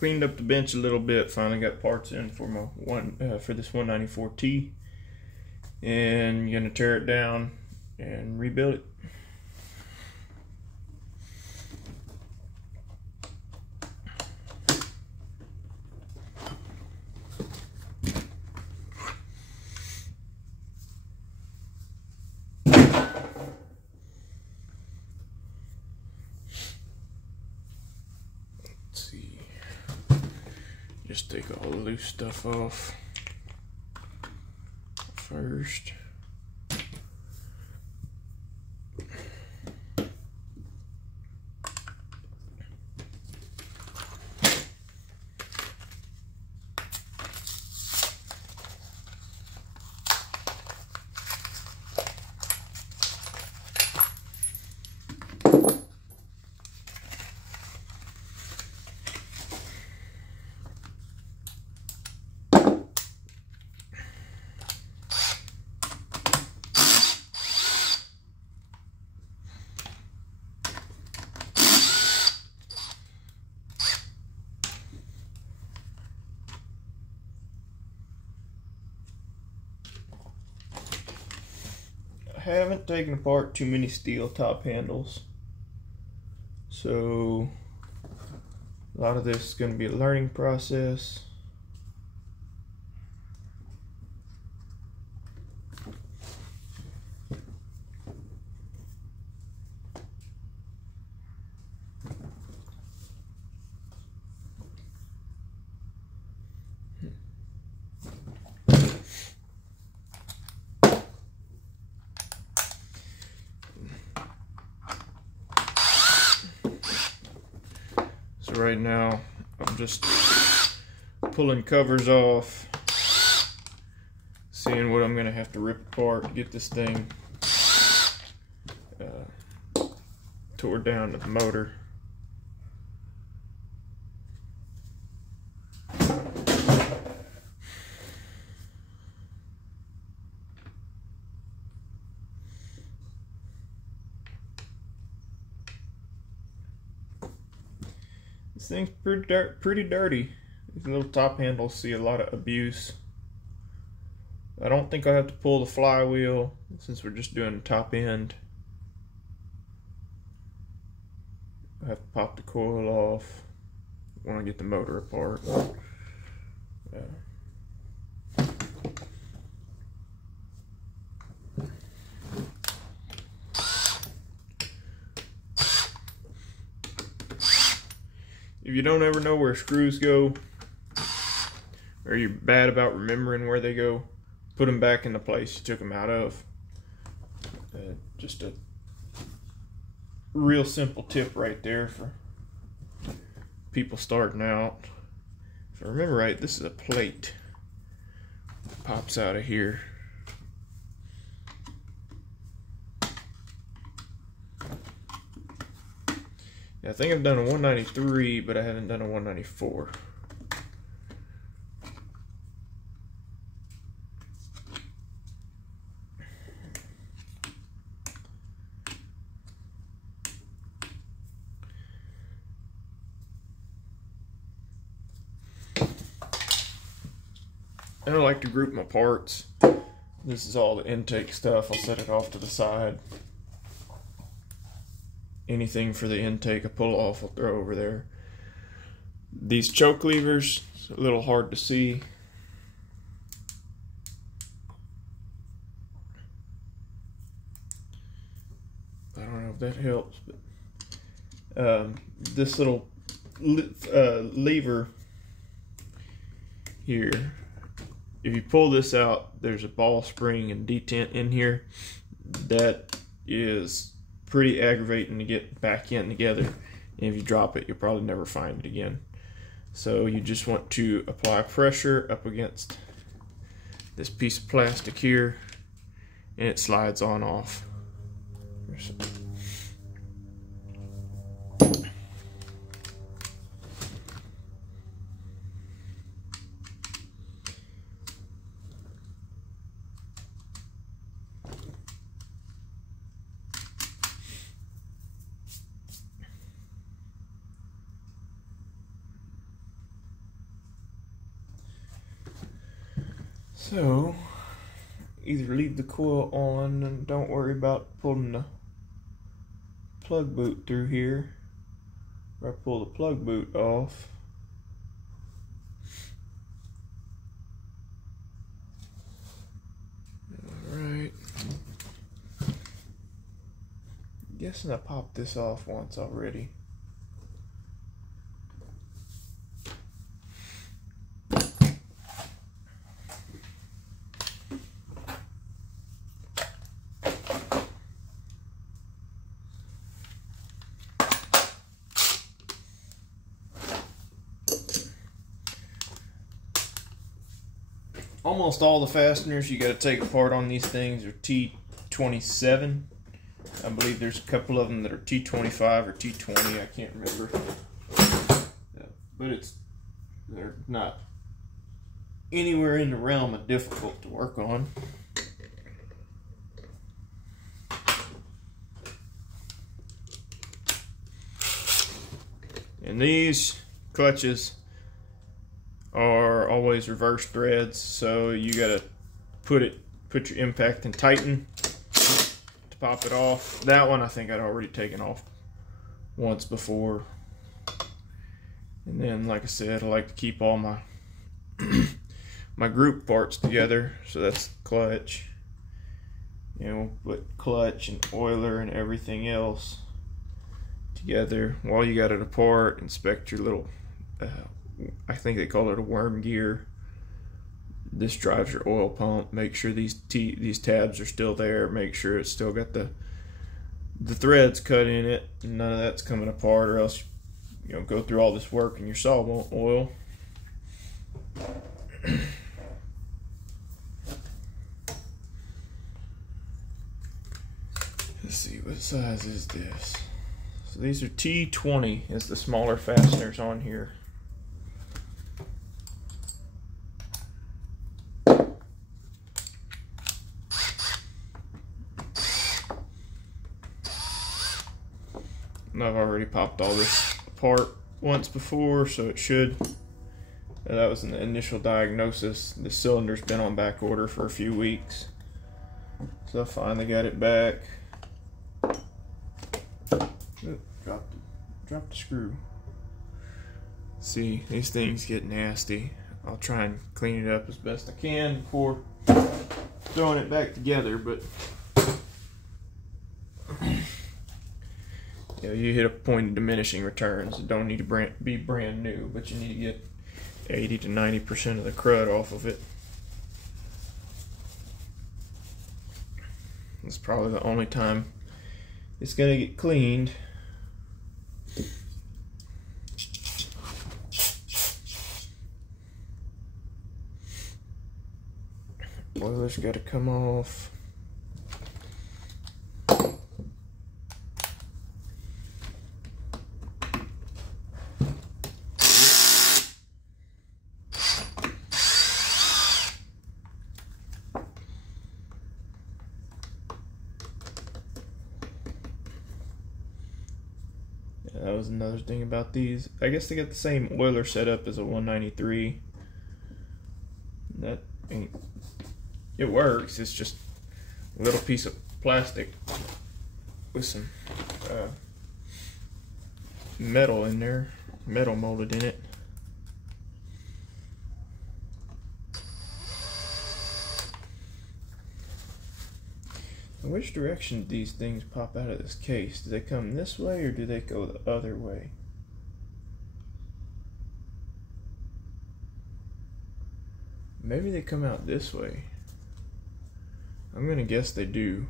cleaned up the bench a little bit. Finally got parts in for my for this 194T, and I'm gonna tear it down and rebuild it. Let's see. Just take all the loose stuff off first. I haven't taken apart too many steel top handles, so a lot of this is going to be a learning process. So right now I'm just pulling covers off, seeing what I'm gonna have to rip apart to get this thing tore down to the motor. This thing's pretty dirty. These little top handles see a lot of abuse. I don't think I have to pull the flywheel since we're just doing the top end. I have to pop the coil off when I get the motor apart. If you don't ever know where screws go, or you're bad about remembering where they go, put them back in the place you took them out of. Just a real simple tip right there for people starting out. If I remember right, this is a plate that pops out of here. I think I've done a 193, but I haven't done a 194. I don't like to group my parts. This is all the intake stuff. I'll set it off to the side. Anything for the intake I pull off, I'll throw over there. These choke levers, it's a little hard to see. I don't know if that helps, but this little lever here, if you pull this out, there's a ball spring and detent in here. That is pretty aggravating to get back in together, and if you drop it, you'll probably never find it again. So you just want to apply pressure up against this piece of plastic here, and it slides on off. So either leave the coil on and don't worry about pulling the plug boot through here, or I pull the plug boot off. Alright. Guessing I popped this off once already. Almost all the fasteners you got to take apart on these things are T27. I believe there's a couple of them that are T25 or T20. I can't remember. But they're not anywhere in the realm of difficult to work on. And these clutches are always reverse threads, so you gotta put your impact in tighten to pop it off. That one I think I'd already taken off once before. And then, like I said, I like to keep all my my group parts together. So that's the clutch. You know, put clutch and oiler and everything else together. While you got it apart, inspect your little I think they call it a worm gear. This drives your oil pump. Make sure these tabs are still there. Make sure it's still got the threads cut in it. None of that's coming apart, or else you know, go through all this work and your saw won't oil. Let's see, what size is this? So these are T20 is the smaller fasteners on here. And I've already popped all this apart once before, so it should. That was an initial diagnosis. The cylinder's been on back order for a few weeks, so I finally got it back. Oop, dropped the screw. See, these things get nasty. I'll try and clean it up as best I can before throwing it back together, but you know, you hit a point of diminishing returns. It don't need to be brand new, but you need to get 80 to 90% of the crud off of it. It's probably the only time it's gonna get cleaned. Oiler's got to come off. That was another thing about these. I guess they got the same oiler setup as a 193. That ain't... It works. It's just a little piece of plastic with some metal in there, metal molded in it. Which direction do these things pop out of this case? Do they come this way or do they go the other way? Maybe they come out this way. I'm gonna guess they do.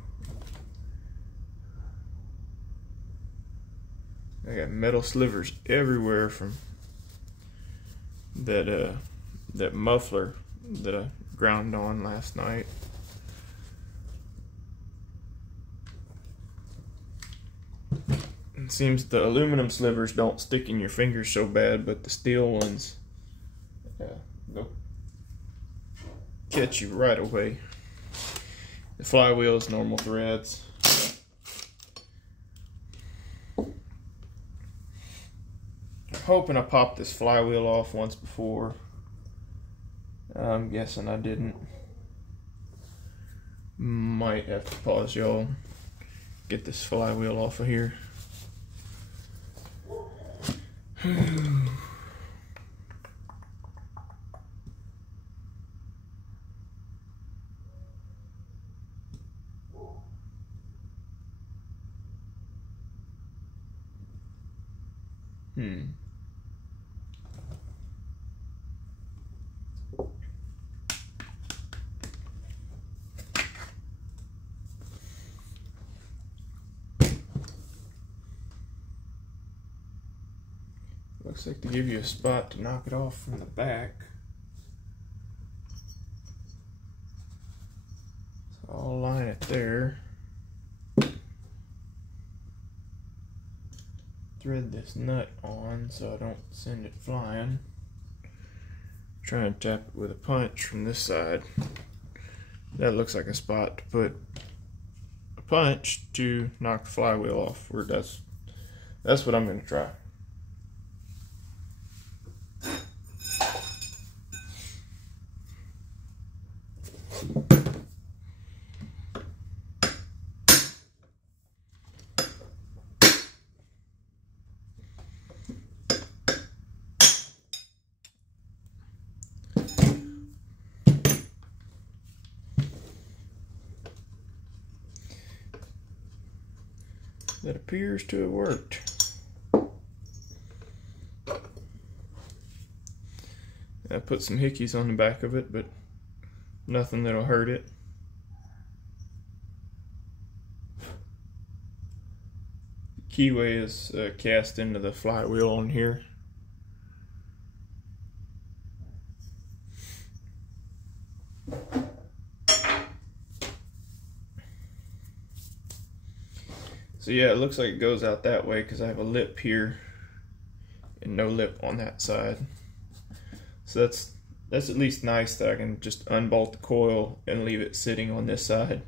I got metal slivers everywhere from that that muffler that I ground on last night. It seems the aluminum slivers don't stick in your fingers so bad, but the steel ones, they'll catch you right away. The flywheel is normal threads. I'm hoping I popped this flywheel off once before. I'm guessing I didn't. Might have to pause y'all. Get this flywheel off of here. Looks like to give you a spot to knock it off from the back. So I'll line it there. Thread this nut on so I don't send it flying. Try and tap it with a punch from this side. That looks like a spot to put a punch to knock the flywheel off. Or that's what I'm going to try. That appears to have worked. I put some hickeys on the back of it, but nothing that'll hurt it. The keyway is cast into the flywheel on here. So yeah, it looks like it goes out that way because I have a lip here and no lip on that side. So that's at least nice that I can just unbolt the coil and leave it sitting on this side.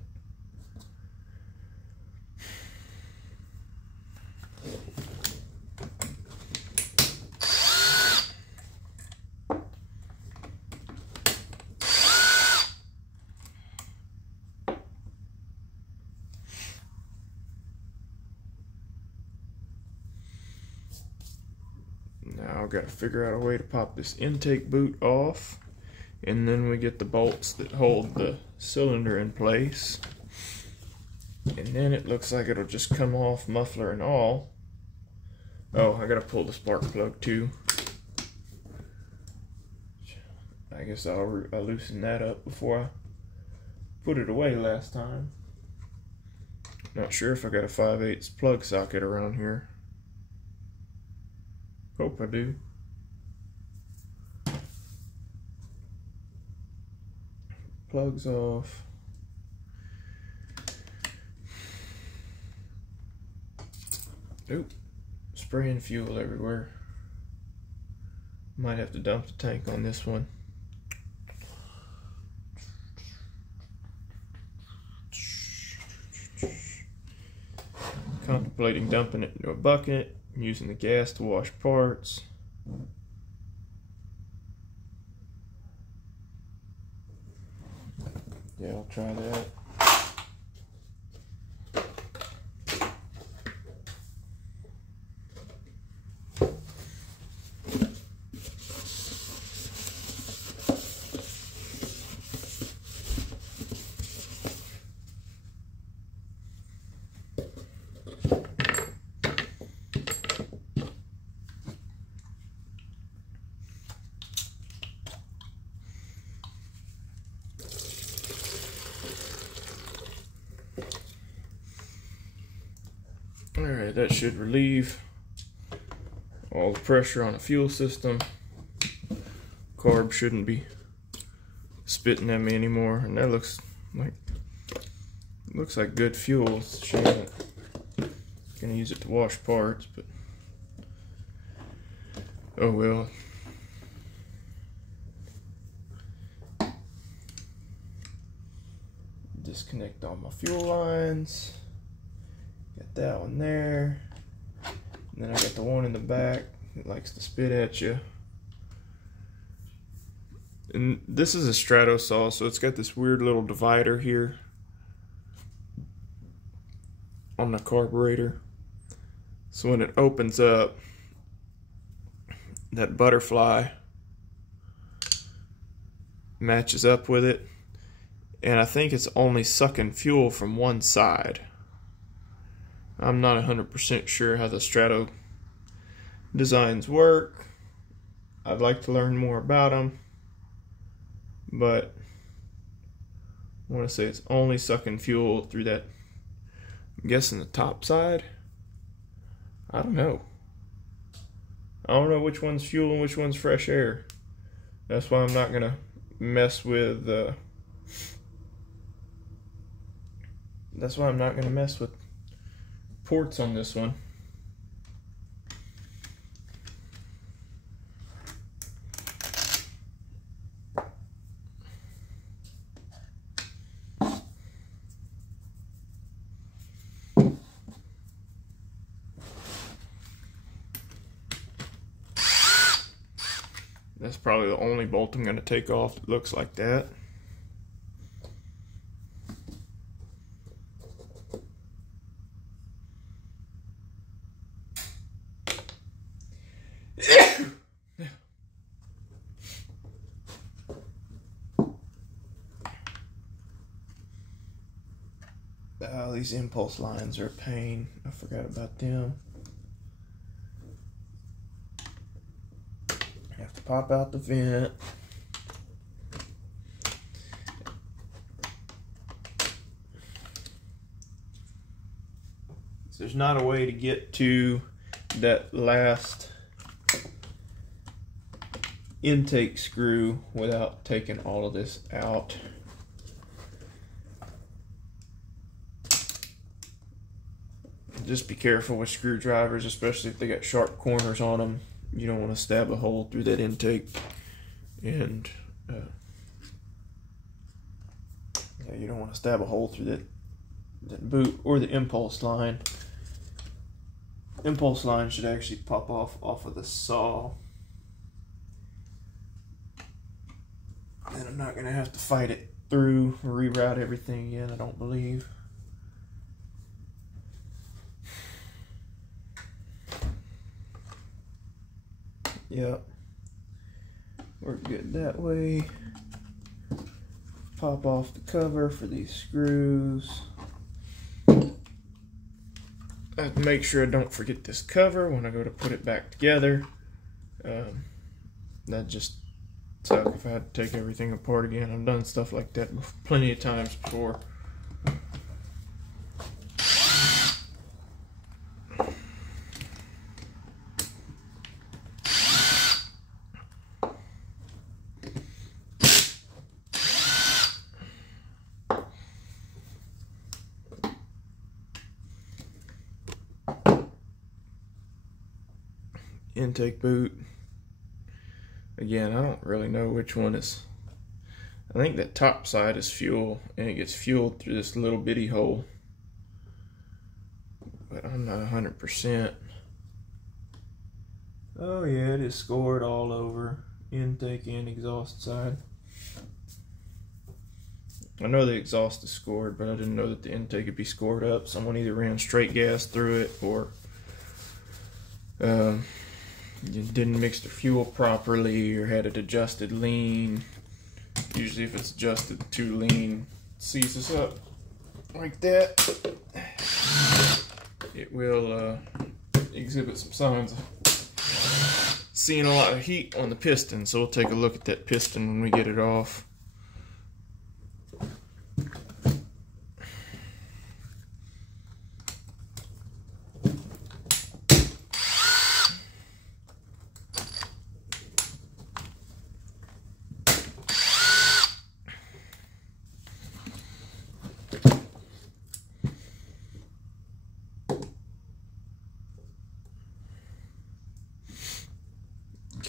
Now I've got to figure out a way to pop this intake boot off, and then we get the bolts that hold the cylinder in place, and then it looks like it'll just come off, muffler and all. Oh, I gotta pull the spark plug too. I guess I'll loosen that up before I put it away last time. Not sure if I got a 5/8 plug socket around here. Hope I do. Plugs off. Oop, spraying fuel everywhere. Might have to dump the tank on this one. Contemplating dumping it into a bucket. Using the gas to wash parts. Yeah, I'll try that. Alright, that should relieve all the pressure on the fuel system. Carb shouldn't be spitting at me anymore, and that looks like good fuel. She ain't gonna use it to wash parts, but oh well. Disconnect all my fuel lines. Got that one there. And then I got the one in the back that likes to spit at you. And this is a strato saw, so it's got this weird little divider here. on a carburetor. So when it opens up, that butterfly matches up with it, and I think it's only sucking fuel from one side. I'm not 100% sure how the Strato designs work. I'd like to learn more about them, but I want to say it's only sucking fuel through that, I'm guessing the top side. I don't know. I don't know which one's fuel and which one's fresh air. That's why I'm not going to mess with ports on this one. That's probably the only bolt I'm going to take off that looks like that. Oh, these impulse lines are a pain. I forgot about them. Have to pop out the vent. So there's not a way to get to that last intake screw without taking all of this out. Just be careful with screwdrivers, especially if they got sharp corners on them. You don't want to stab a hole through that intake, and yeah, you don't want to stab a hole through that boot or the impulse line. Impulse line should actually pop off of the saw, and I'm not going to have to fight it through or reroute everything again, I don't believe. Yep, we're good that way. Pop off the cover for these screws. I have to make sure I don't forget this cover when I go to put it back together. That just sucks if I had to take everything apart again. I've done stuff like that plenty of times before. Intake boot. Again, I don't really know which one is. I think the top side is fuel, and it gets fueled through this little bitty hole, but I'm not 100%. Oh yeah, it is scored all over, intake and exhaust side. I know the exhaust is scored, but I didn't know that the intake would be scored up. Someone either ran straight gas through it, or you didn't mix the fuel properly, or had it adjusted lean. Usually if it's adjusted too lean, it seizes up like that. It will exhibit some signs of seeing a lot of heat on the piston, so we'll take a look at that piston when we get it off.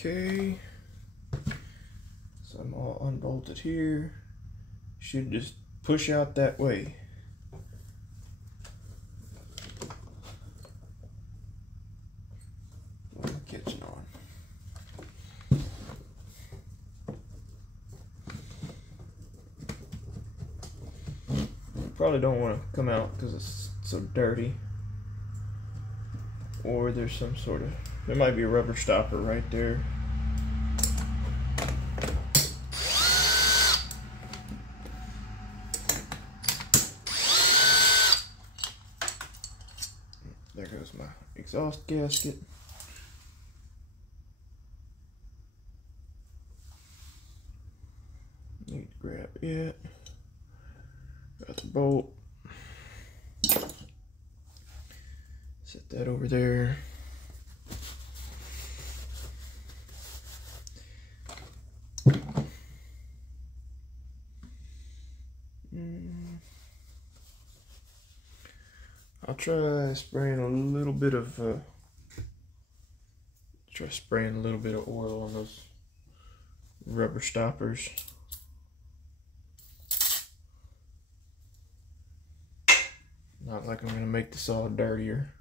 Okay, so I'm all unbolted here. Should just push out that way. Catching on. You probably don't want to come out because it's so dirty. or there's some sort of, there might be a rubber stopper right there. There goes my exhaust gasket. Need to grab it. Got the bolt. Set that over there. I'll try spraying a little bit of oil on those rubber stoppers. Not like I'm gonna make this all dirtier.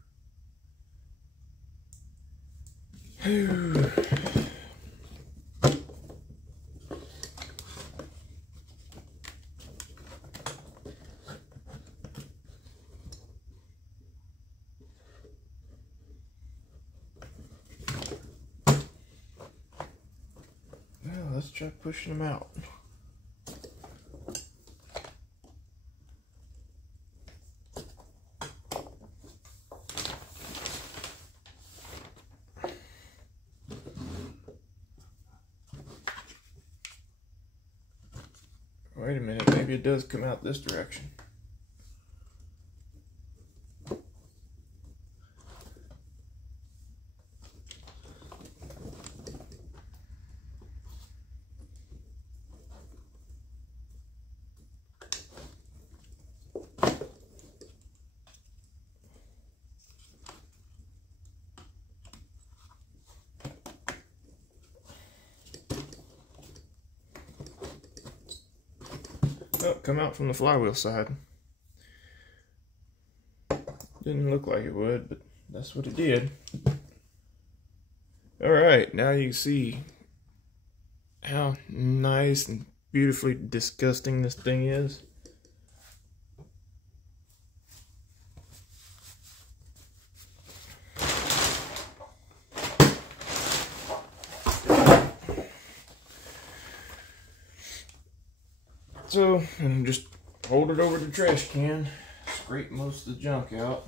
Let's try pushing them out. Wait a minute, maybe it does come out this direction. Oh, come out from the flywheel side. Didn't look like it would, but that's what it did. Alright, now you can see how nice and beautifully disgusting this thing is. So, I'm gonna just hold it over the trash can, scrape most of the junk out.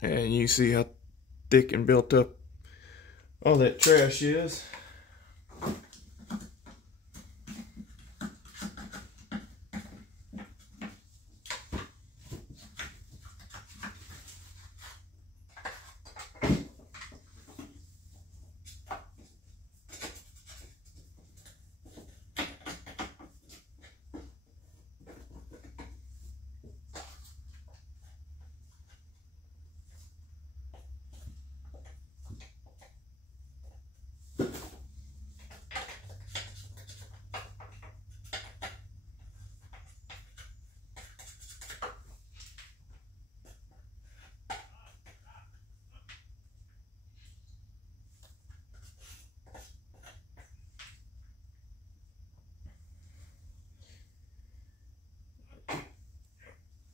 And you see how thick and built up all that trash is.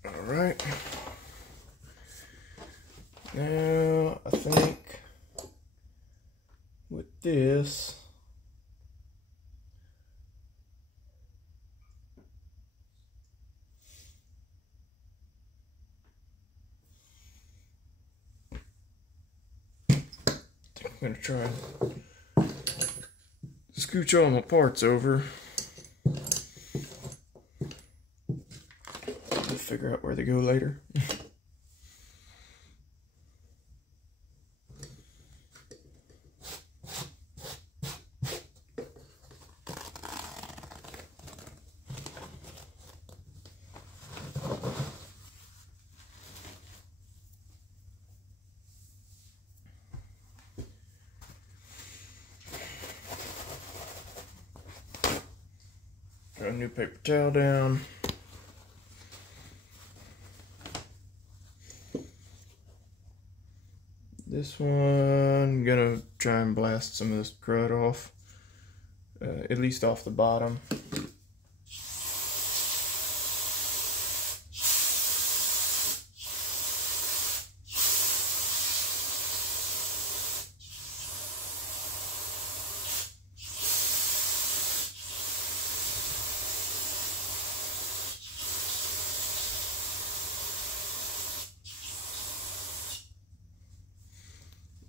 Alright, now I think with this, I'm going to try and scooch all my parts over. Figure out where they go later. Got a new paper towel down. This one, gonna try and blast some of this crud off, at least off the bottom.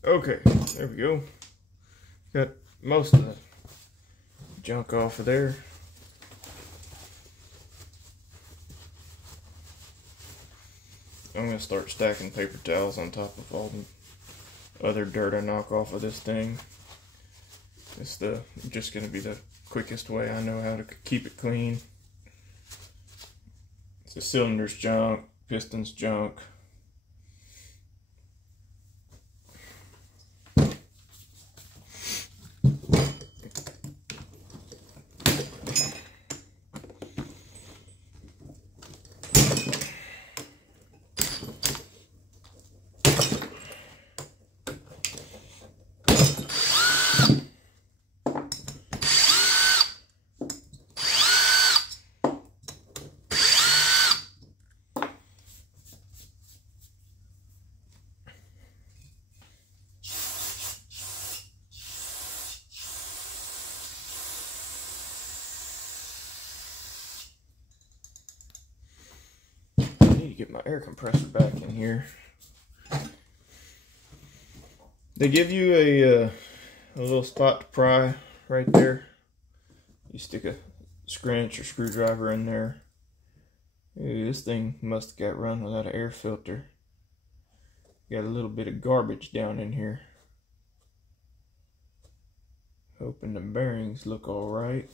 Okay, there we go. Got most of the junk off of there. I'm gonna start stacking paper towels on top of all the other dirt I knock off of this thing. It's just gonna be the quickest way I know how to keep it clean. The cylinder's junk, piston's junk. Get my air compressor back in here. They give you a little spot to pry right there. You stick a scrunch or screwdriver in there. Hey, this thing must have got run without an air filter. Got a little bit of garbage down in here. Hoping the bearings look all right.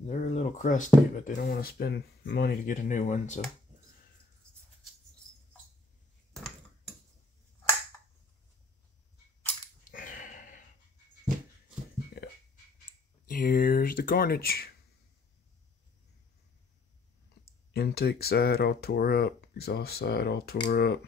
They're a little crusty, but they don't want to spend money to get a new one, so. Yeah. Here's the carnage. Intake side all tore up, exhaust side all tore up.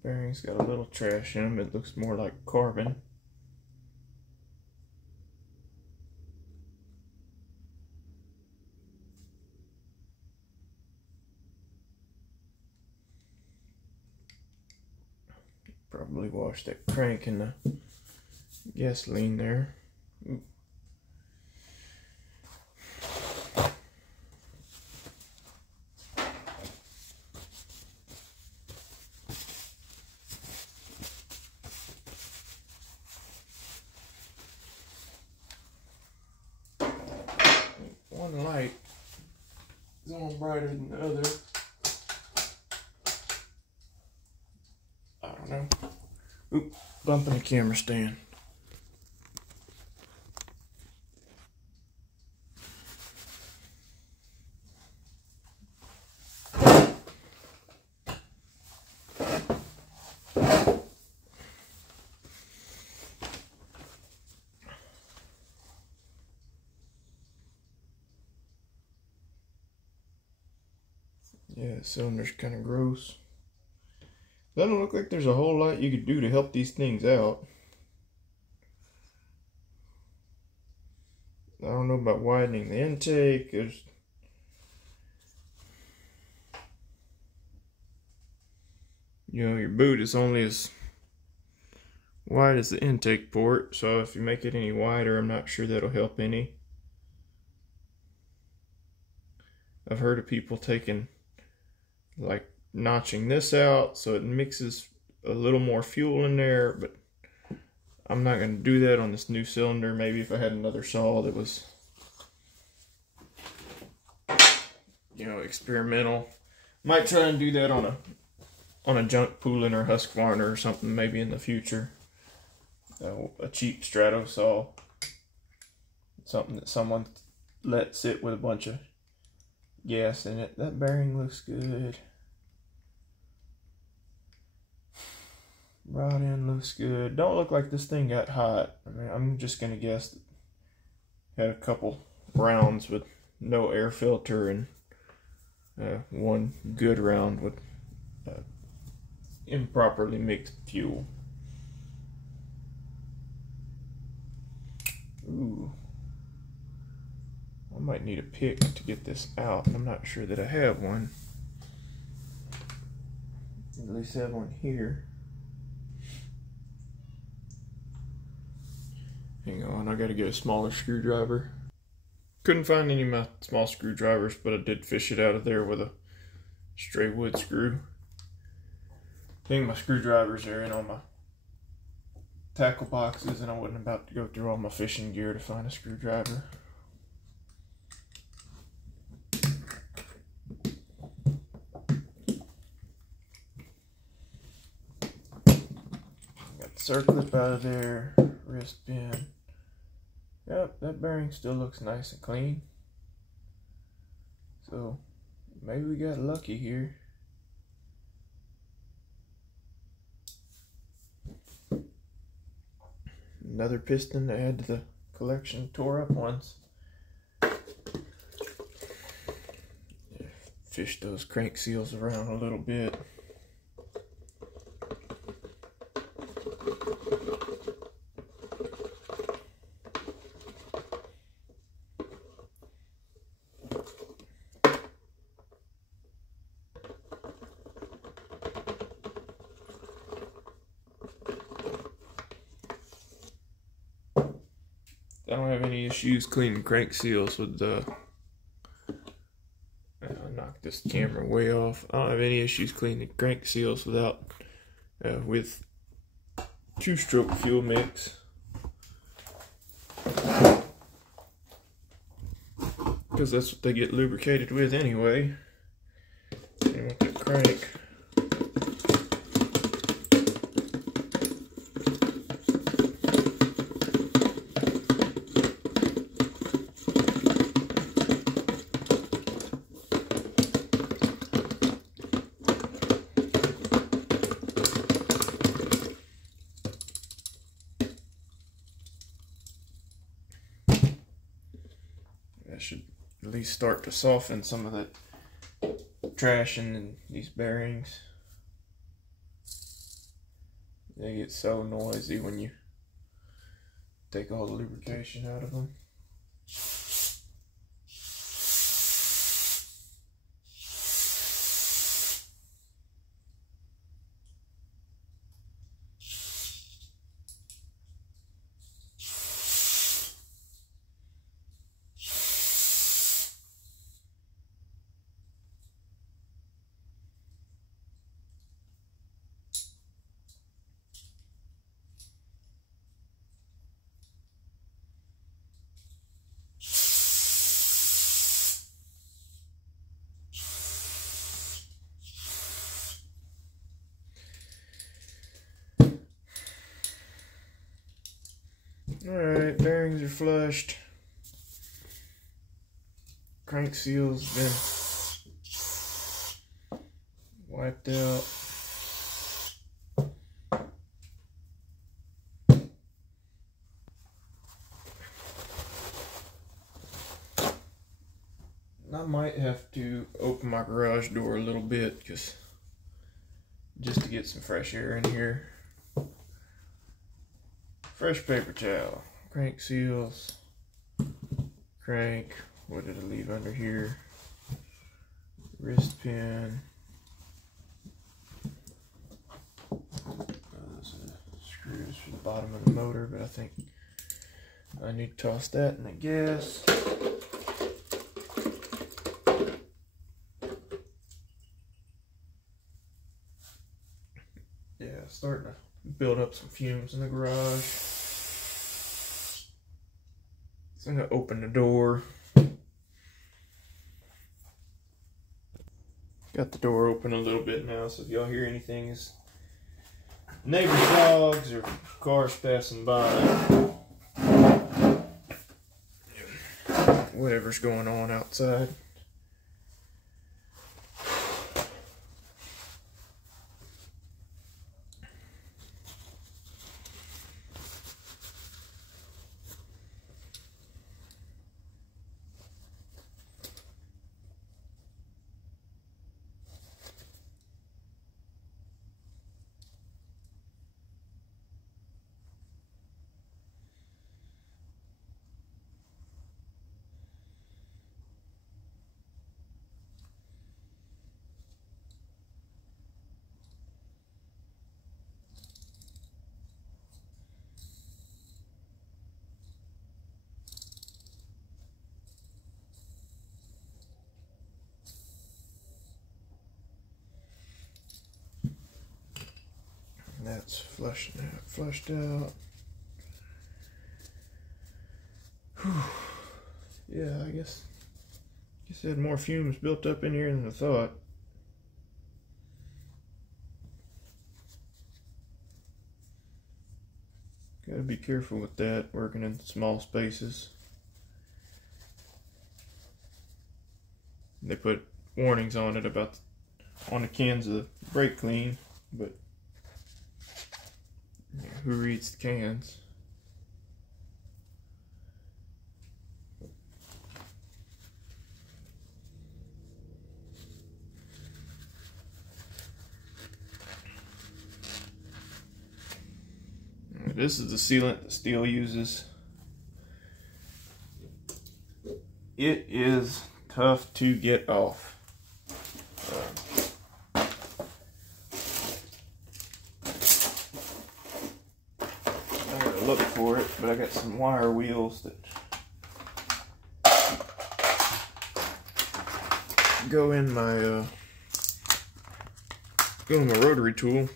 Bearings got a little trash in them. It looks more like carbon. Probably wash that crank in the gasoline there. Ooh. One light is on brighter than the other. I don't know. Oop, bumping the camera stand. Yeah, the cylinder's kind of gross. Doesn't look like there's a whole lot you could do to help these things out. I don't know about widening the intake. You know, your boot is only as wide as the intake port, so if you make it any wider, I'm not sure that'll help any. I've heard of people taking, like, notching this out so it mixes a little more fuel in there, but I'm not going to do that on this new cylinder. Maybe if I had another saw that was, you know, experimental. Might try and do that on a junk pooling or Husqvarna or something maybe in the future. A cheap Strato saw. Something that someone let sit with a bunch of gas in it. That bearing looks good. Rod end looks good. Don't look like this thing got hot. I mean, I'm just gonna guess that had a couple rounds with no air filter and one good round with improperly mixed fuel. Ooh. I might need a pick to get this out. I'm not sure that I have one. At least have one here. Hang on, I gotta get a smaller screwdriver. Couldn't find any of my small screwdrivers, but I did fish it out of there with a stray wood screw. I think my screwdrivers are in all my tackle boxes, and I wasn't about to go through all my fishing gear to find a screwdriver. Got the circlip out of there, wrist pin. Yep, that bearing still looks nice and clean. So maybe we got lucky here. Another piston to add to the collection of tore up ones. Fish those crank seals around a little bit. I don't have any issues cleaning crank seals with the. I'll knock this camera way off. I don't have any issues cleaning crank seals without with 2-stroke fuel mix. Because that's what they get lubricated with anyway. And with the crank. Should at least start to soften some of that trash in these bearings. They get so noisy when you take all the lubrication out of them. Alright, bearings are flushed. Crank seal's been wiped out. I might have to open my garage door a little bit just to get some fresh air in here. Fresh paper towel, crank seals, crank, what did I leave under here? Wrist pin. Those are the screws for the bottom of the motor, but I think I need to toss that in the gas. Yeah, starting to build up some fumes in the garage. So I'm gonna open the door. Got the door open a little bit now, so if y'all hear anything, it's neighbor's dogs or cars passing by. Whatever's going on outside. It's flushed out. Whew. Yeah, I guess it had more fumes built up in here than I thought. Gotta be careful with that, working in small spaces. They put warnings on it about on the cans of brake clean, but yeah, who reads the cans? This is the sealant that steel uses. It is tough to get off. I gotta look for it, but I got some wire wheels that go in my rotary tool.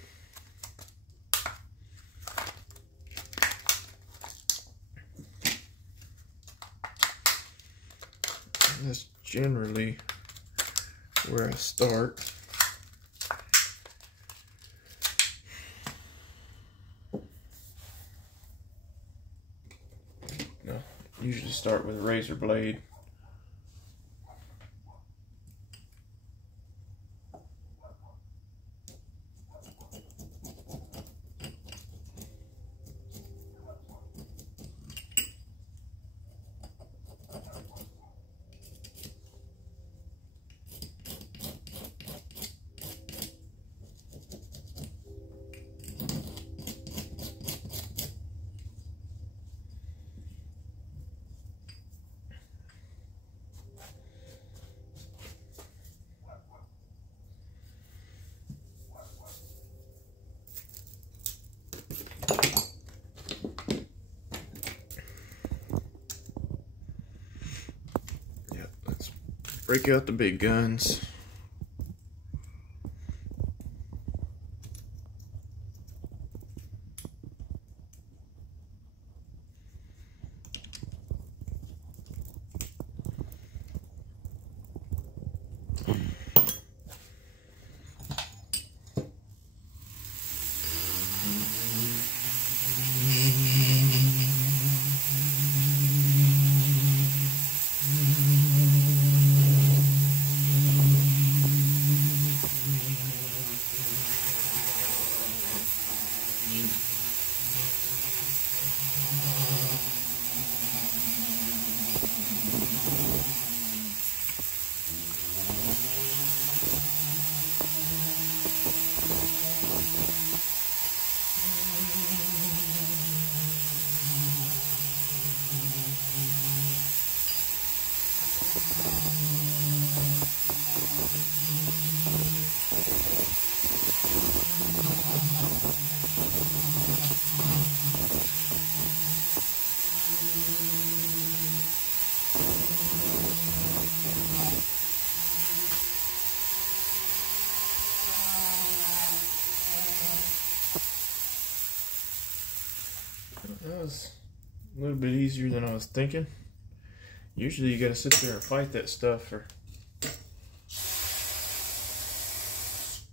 That's generally where I start. No, usually start with a razor blade. Break out the big guns. That was a little bit easier than I was thinking. Usually you gotta sit there and fight that stuff for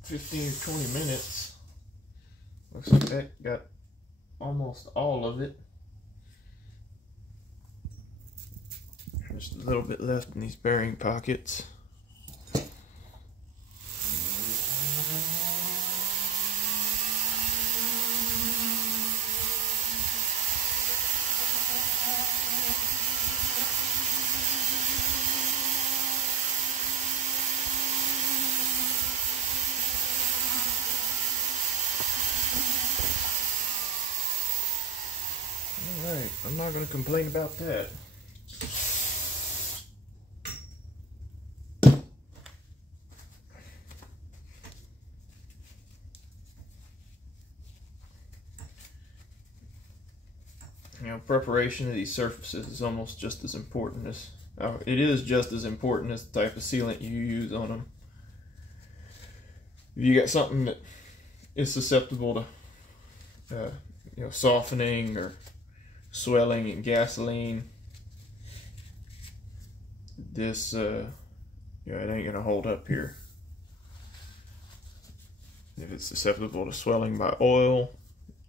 15 or 20 minutes. Looks like that got almost all of it. Just a little bit left in these bearing pockets. Alright, I'm not going to complain about that. You know, preparation of these surfaces is almost just as important as, it is just as important as the type of sealant you use on them. If you got something that is susceptible to softening or swelling in gasoline, this it ain't gonna hold up here. If it's susceptible to swelling by oil,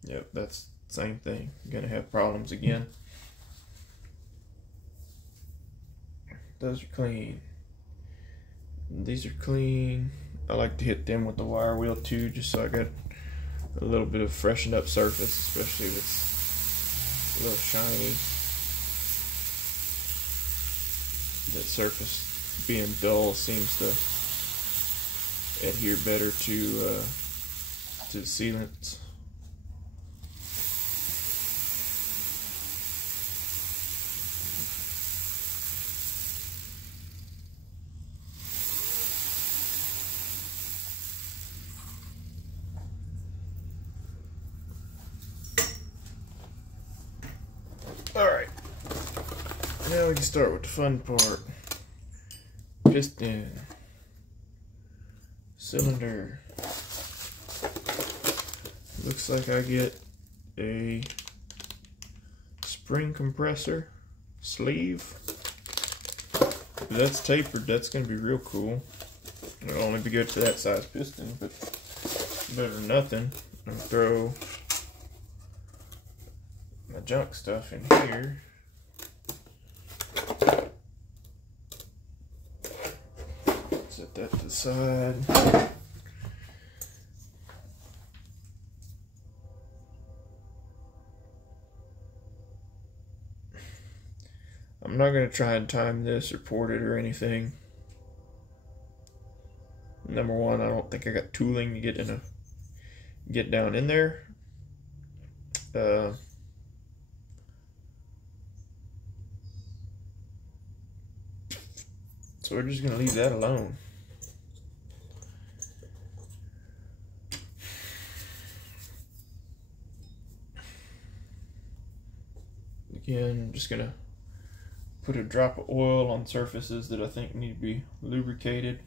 yep, that's the same thing. You're gonna have problems again. Those are clean. These are clean. I like to hit them with the wire wheel too, just so I got a little bit of freshened up surface, especially if it's a little shiny. That surface being dull seems to adhere better to the sealants. Alright, now we can start with the fun part. Piston, cylinder. Looks like I get a spring compressor sleeve. If that's tapered, that's going to be real cool. It'll only be good for that size piston, but better than nothing. I'm going to throw my junk stuff in here. Set that to the side. I'm not going to try and time this or port it or anything. Number one, I don't think I got tooling to get down in there. So we're just going to leave that alone. Again, I'm just going to put a drop of oil on surfaces that I think need to be lubricated.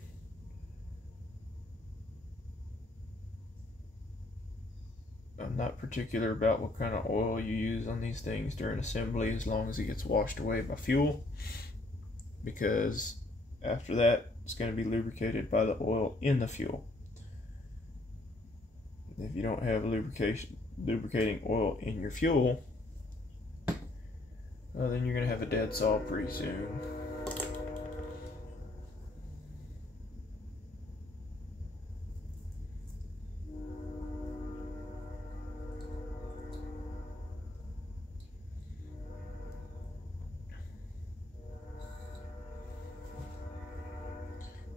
I'm not particular about what kind of oil you use on these things during assembly, as long as it gets washed away by fuel, because after that it's going to be lubricated by the oil in the fuel. If you don't have lubricating oil in your fuel, then you're going to have a dead saw pretty soon.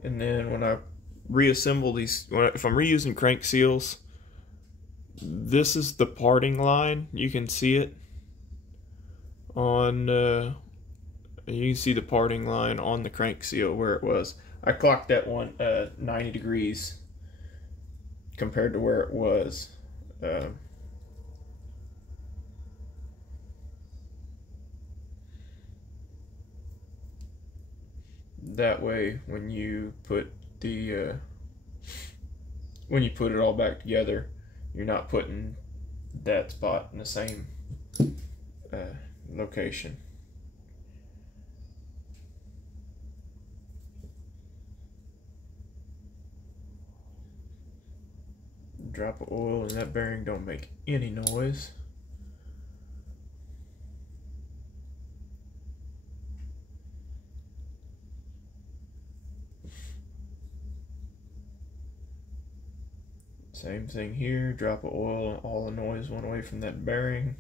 And then when I reassemble these, if I'm reusing crank seals, this is the parting line. You can see it on, you can see the parting line on the crank seal where it was. I clocked that one 90 degrees compared to where it was. That way, when you put it all back together, you're not putting that spot in the same location. Drop of oil and that bearing don't make any noise. Same thing here, drop of oil and all the noise went away from that bearing.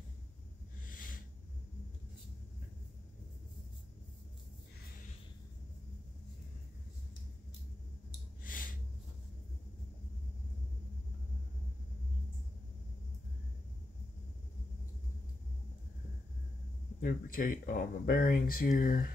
Lubricate all my bearings here.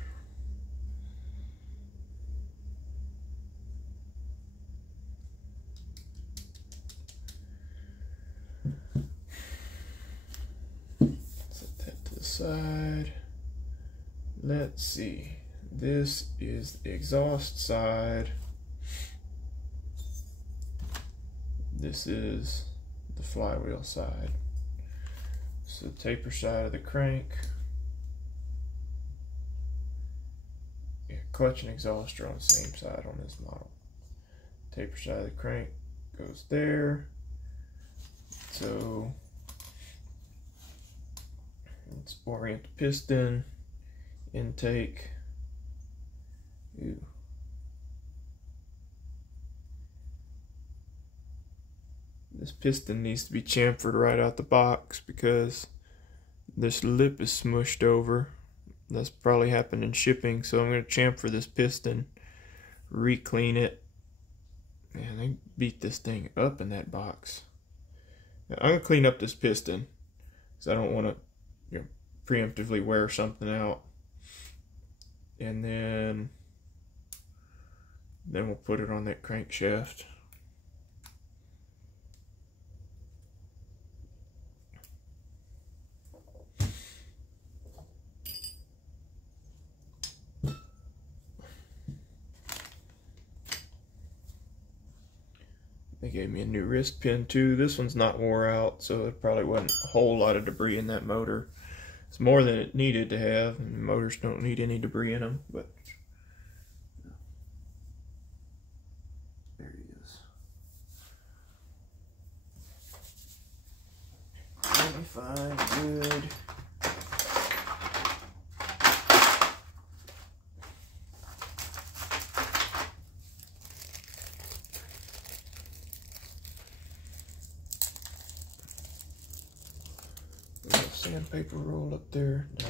Set that to the side. Let's see. This is the exhaust side. This is the flywheel side. So the taper side of the crank. Yeah, clutch and exhaust are on the same side on this model. Taper side of the crank goes there. So let's orient the piston, intake. Ooh. This piston needs to be chamfered right out the box because this lip is smushed over. That's probably happened in shipping, so I'm going to chamfer this piston, re-clean it. Man, they beat this thing up in that box. Now, I'm going to clean up this piston because I don't want to preemptively wear something out. And then we'll put it on that crankshaft. They gave me a new wrist pin too. This one's not wore out, so there probably wasn't a whole lot of debris in that motor. It's more than it needed to have, and motors don't need any debris in them, but there he is. 95, good. Sandpaper roll up there now.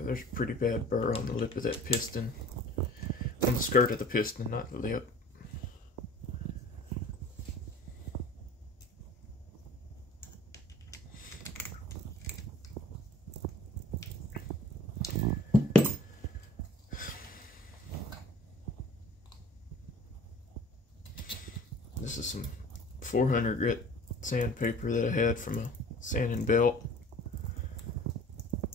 There's a pretty bad burr on the lip of that piston. On the skirt of the piston, not the lip. This is some 400 grit sandpaper that I had from a sanding belt.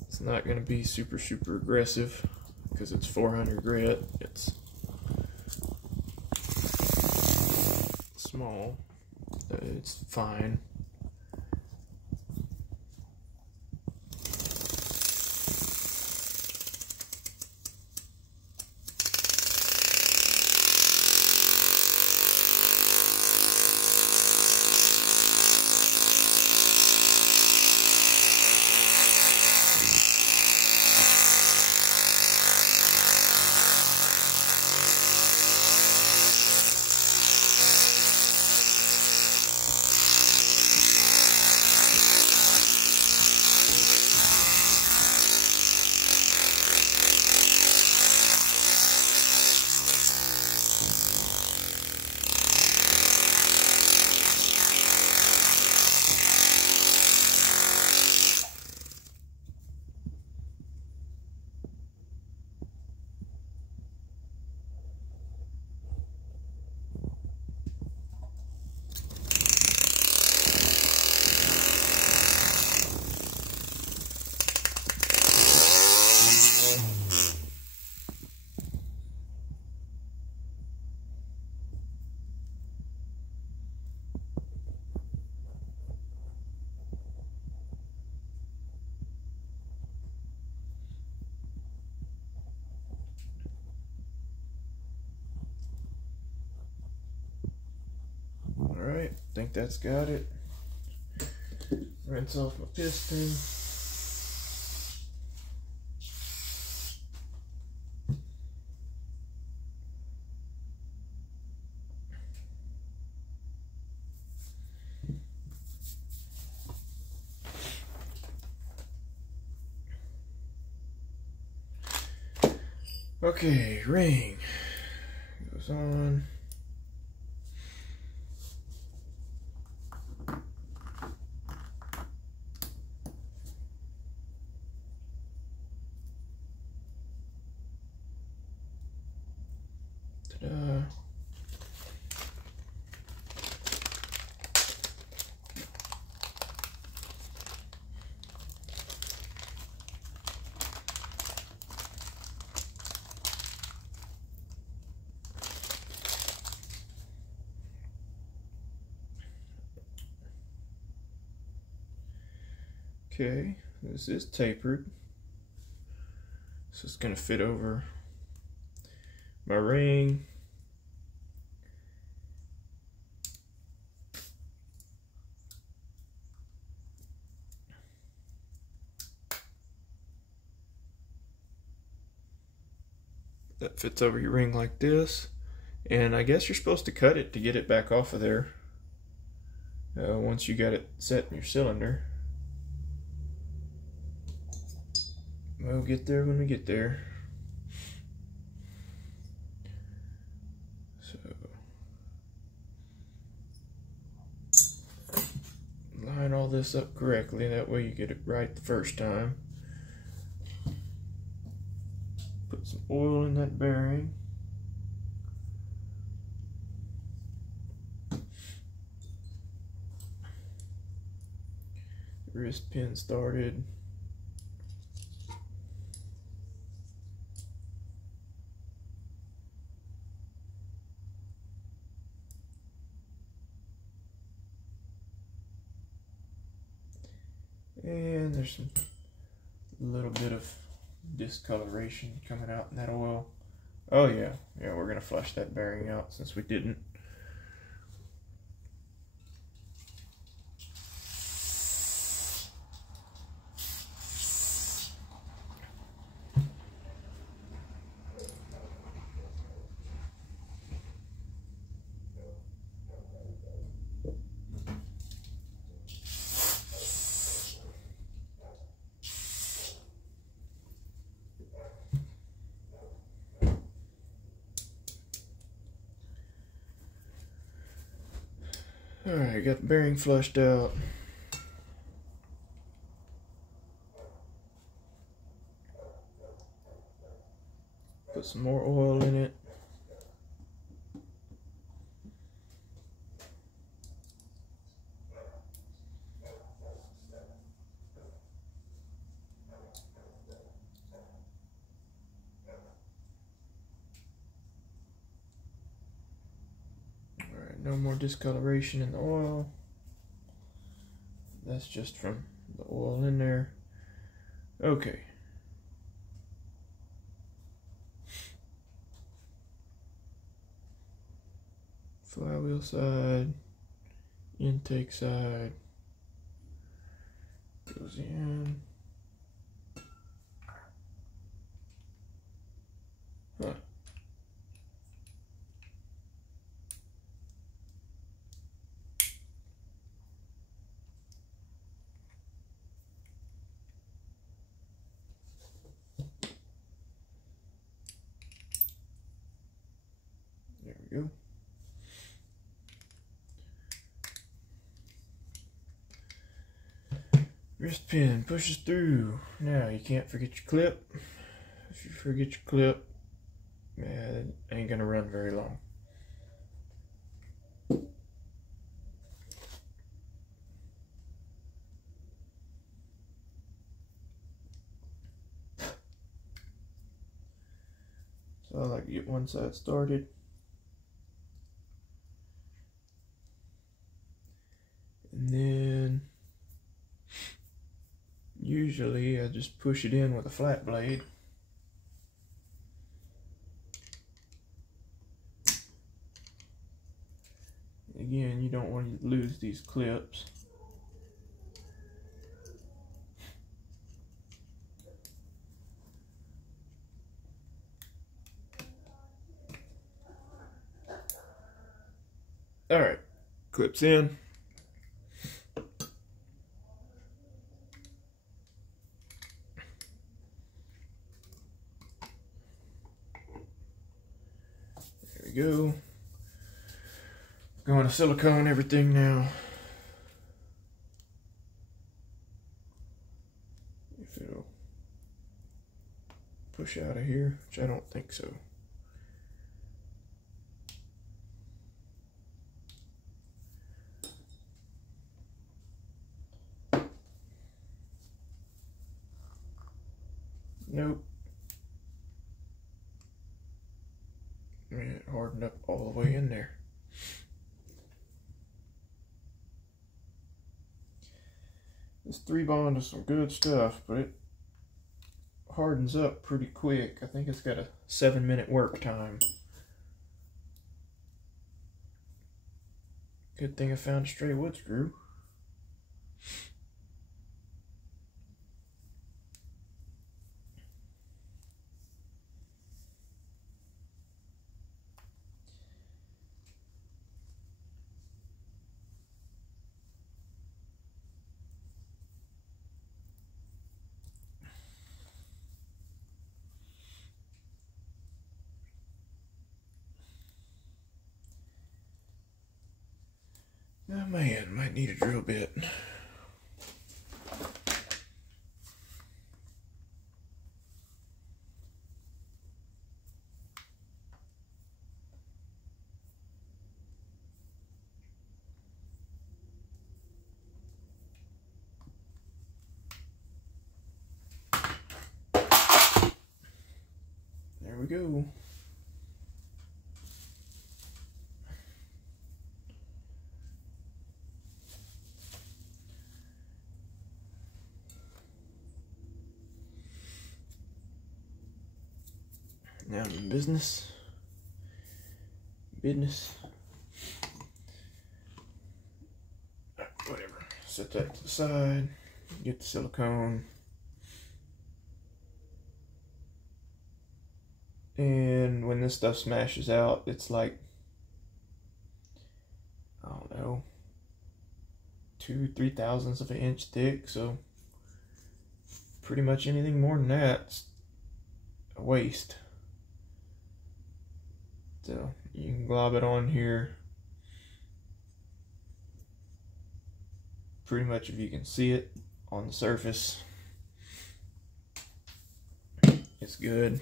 It's not going to be super aggressive because it's 400 grit. It's small. It's fine. Alright, I think that's got it. Rinse off my piston. Okay, ring goes on. Ta-da. Okay, this is tapered, so it's going to fit over my ring. That fits over your ring like this, and I guess you're supposed to cut it to get it back off of there once you got it set in your cylinder. We'll get there when we get there. So, line all this up correctly, that way you get it right the first time. Put some oil in that bearing. Wrist pin started. And there's some little bit of discoloration coming out in that oil. Oh yeah, we're gonna flush that bearing out since we didn't. Alright, got the bearing flushed out. Put some more oil in it. Alright, no more discoloration in the oil. That's just from the oil in there. Okay. Flywheel side, intake side, goes in. Huh. There we go. Wrist pin pushes through. Now you can't forget your clip. If you forget your clip, it ain't gonna run very long. So I like to get one side started. And then usually I just push it in with a flat blade. Again, you don't want to lose these clips. Alright, clips in. There we go. Going to silicone everything now. If it'll push out of here, which I don't think so. Nope. It hardened up all the way in there. This 3-bond is some good stuff, but it hardens up pretty quick. I think it's got a 7-minute work time. Good thing I found a stray wood screw. Oh man, might need a drill bit. There we go. Now in business. Whatever. Set that to the side. Get the silicone. And when this stuff smashes out, it's like, I don't know, 2-3 thousandths of an inch thick. So pretty much anything more than that's a waste. So you can glob it on here. Pretty much if you can see it on the surface, it's good.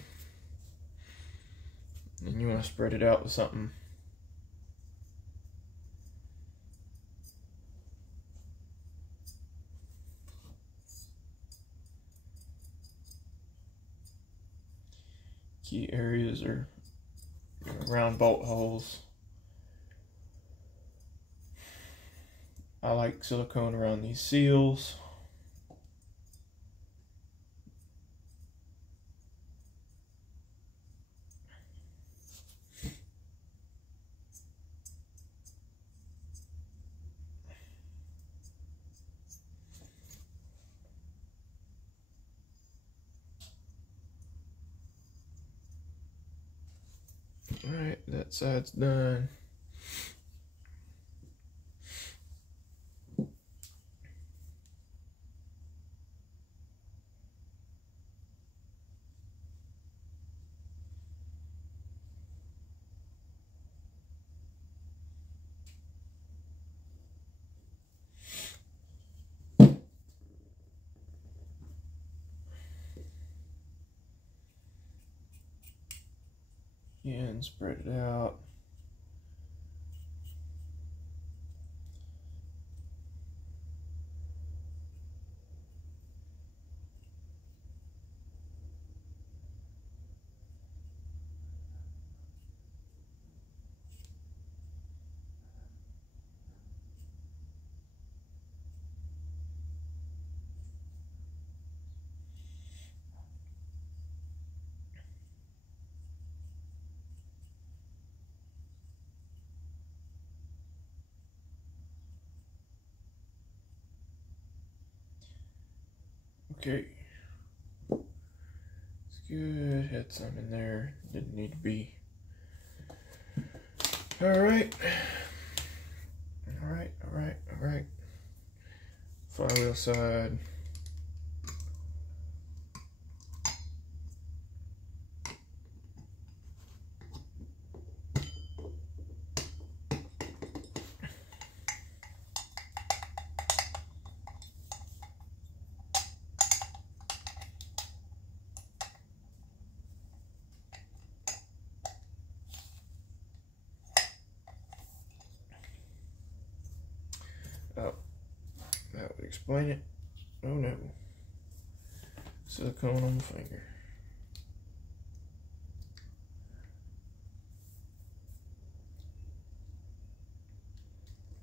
And you want to spread it out with something. Key areas are round bolt holes. I like silicone around these seals. Alright, that side's done. And spread it out. Okay, it's good. Had some in there, didn't need to be. Alright. Flywheel side. Oh, that would explain it. Oh no. Silicone on the finger.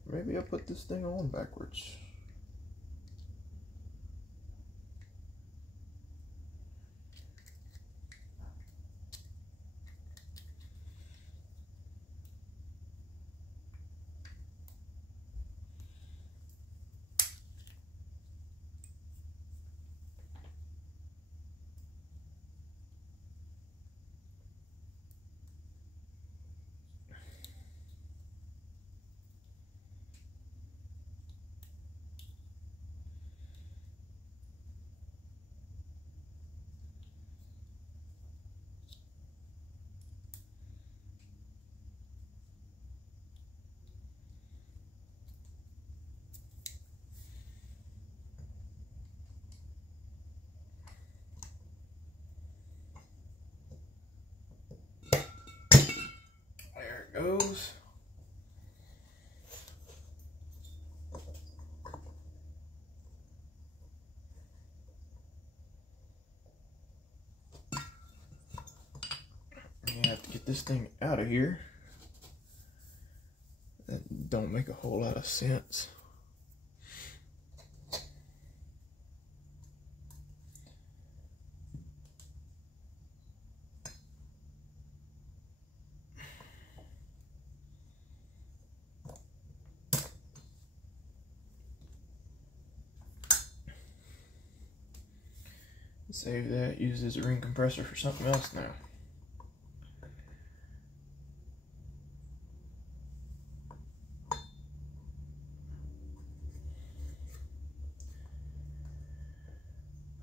maybe I'll put this thing on backwards. There it goes. You have to get this thing out of here. That don't make a whole lot of sense. Save that, use this ring compressor for something else now.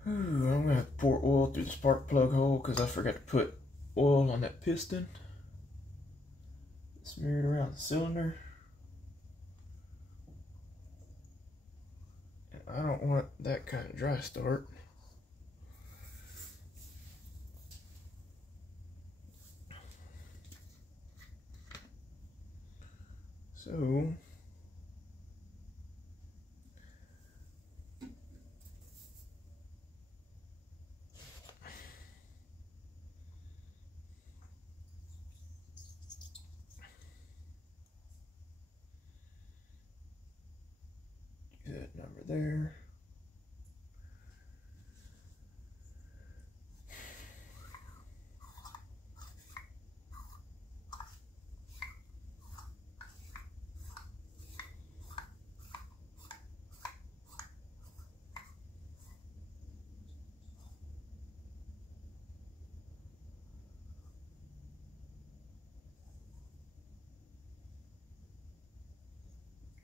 I'm gonna have to pour oil through the spark plug hole because I forgot to put oil on that piston. Smear it around the cylinder. And I don't want that kind of dry start. So that number there.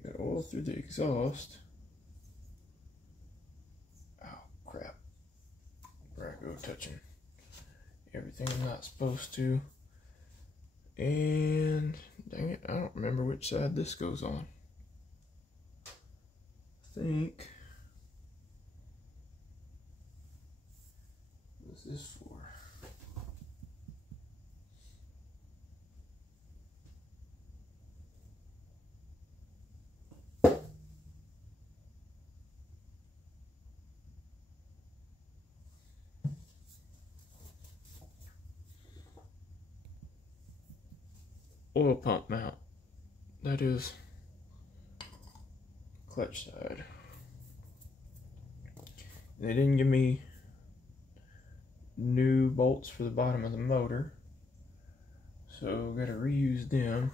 Got oil through the exhaust. Oh crap. Where I go touching everything I'm not supposed to. And dang it, I don't remember which side this goes on. I think. What's this for? Oil pump mount. That is clutch side. They didn't give me new bolts for the bottom of the motor, so gotta reuse them.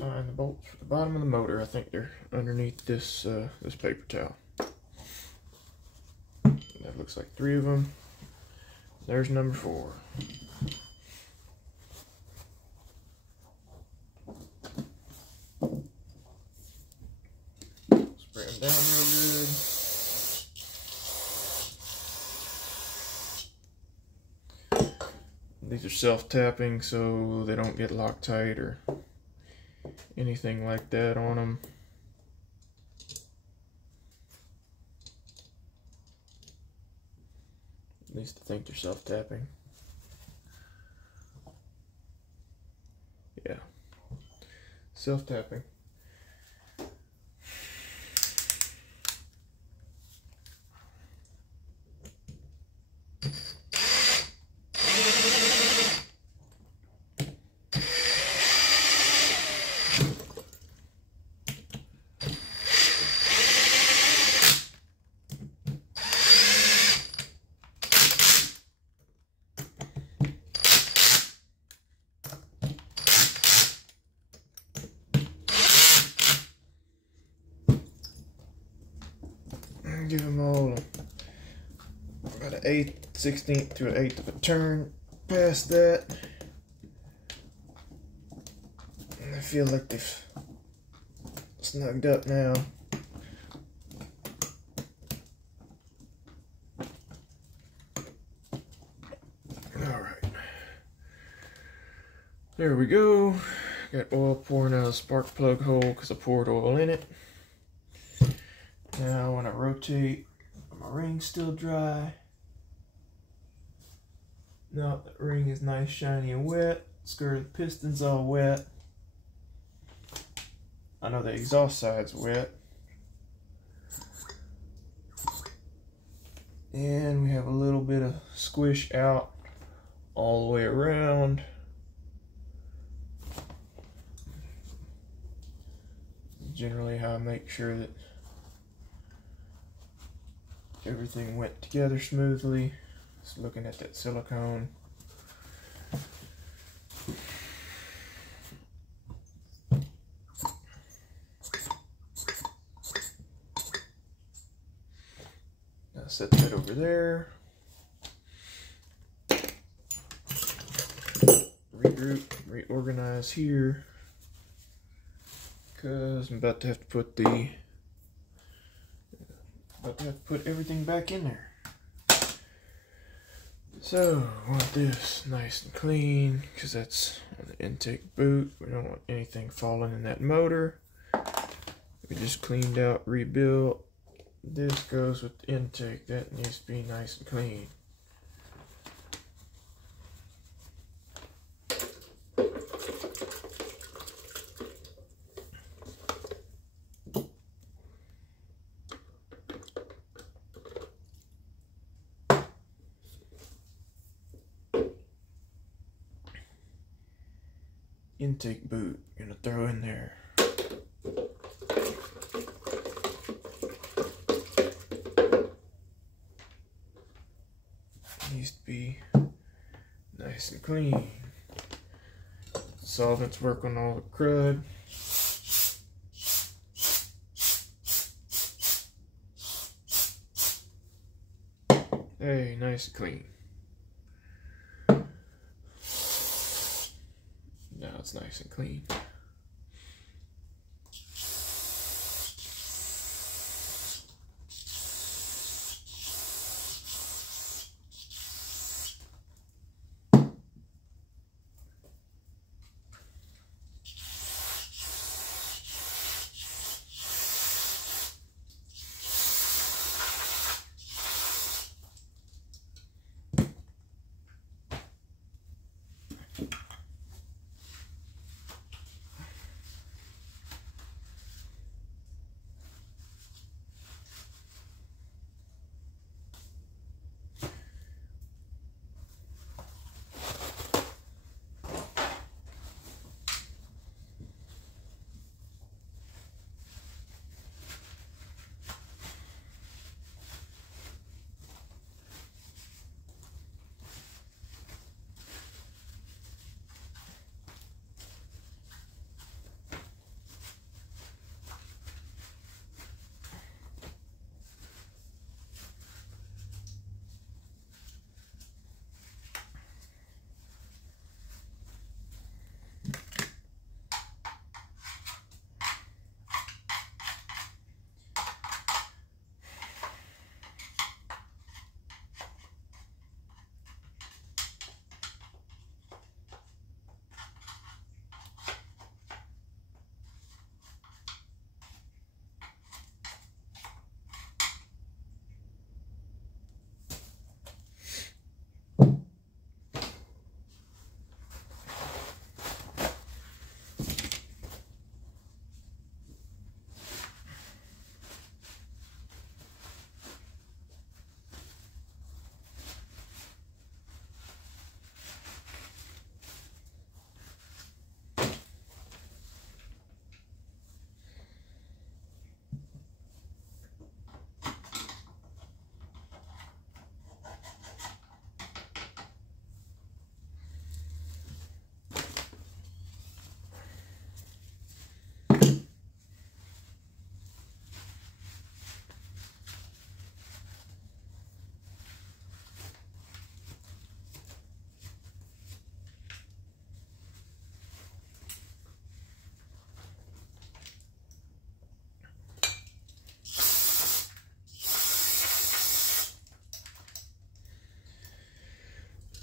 Find the bolts for the bottom of the motor. I think they're underneath this this paper towel. That looks like 3 of them. There's number 4. Spray them down real good. These are self-tapping, so they don't get Loctite or anything like that on them. At least I think they're self-tapping. Yeah, self-tapping. Give them all about an 1/8, 16th to an 1/8 of a turn past that. And I feel like they've snugged up now. Alright. There we go. Got oil pouring out of the spark plug hole because I poured oil in it. Now when I rotate, my ring's still dry. Now the ring is nice, shiny, and wet. Skirt of the piston's all wet. I know the exhaust side's wet. And we have a little bit of squish out all the way around. Generally how I make sure that everything went together smoothly. Just looking at that silicone. Now set that over there. Regroup, reorganize here, because I'm about to have to put everything back in there. So I want this nice and clean because that's on the intake boot. We don't want anything falling in that motor. We just cleaned out, rebuilt. This goes with the intake. That needs to be nice and clean. Intake boot, gonna throw in there. Needs to be nice and clean. Solvents work on all the crud. Hey, nice and clean. Now it's nice and clean.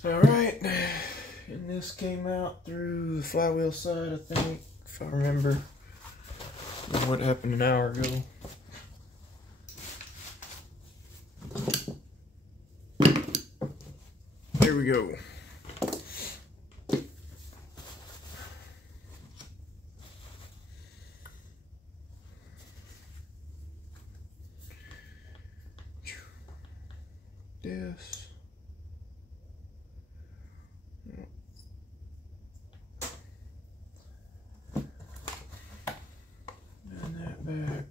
Alright, and this came out through the flywheel side, I think, if I remember what happened an hour ago. There we go. This. And that back.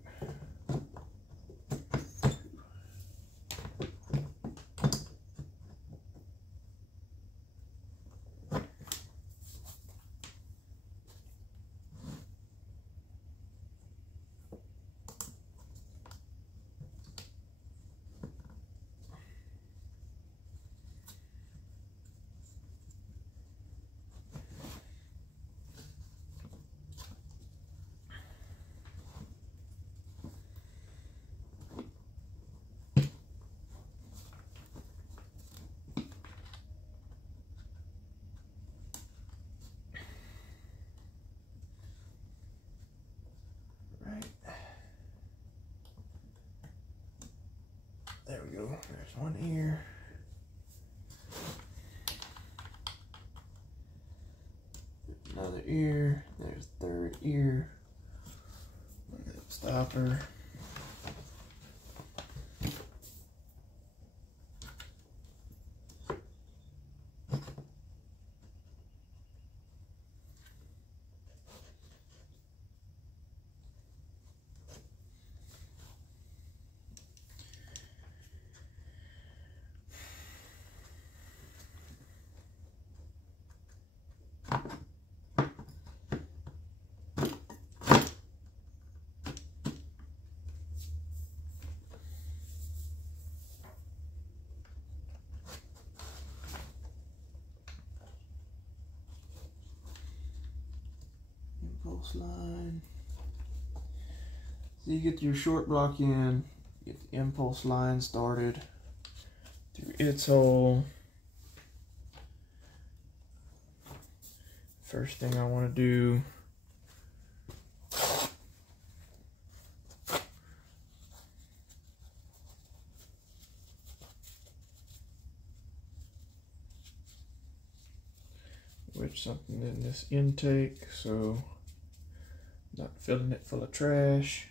There we go. There's one ear. Another ear. There's the third ear. Stopper. Impulse line. So you get your short block in, get the impulse line started through its hole. First thing I want to do wedge something in this intake so I'm not filling it full of trash.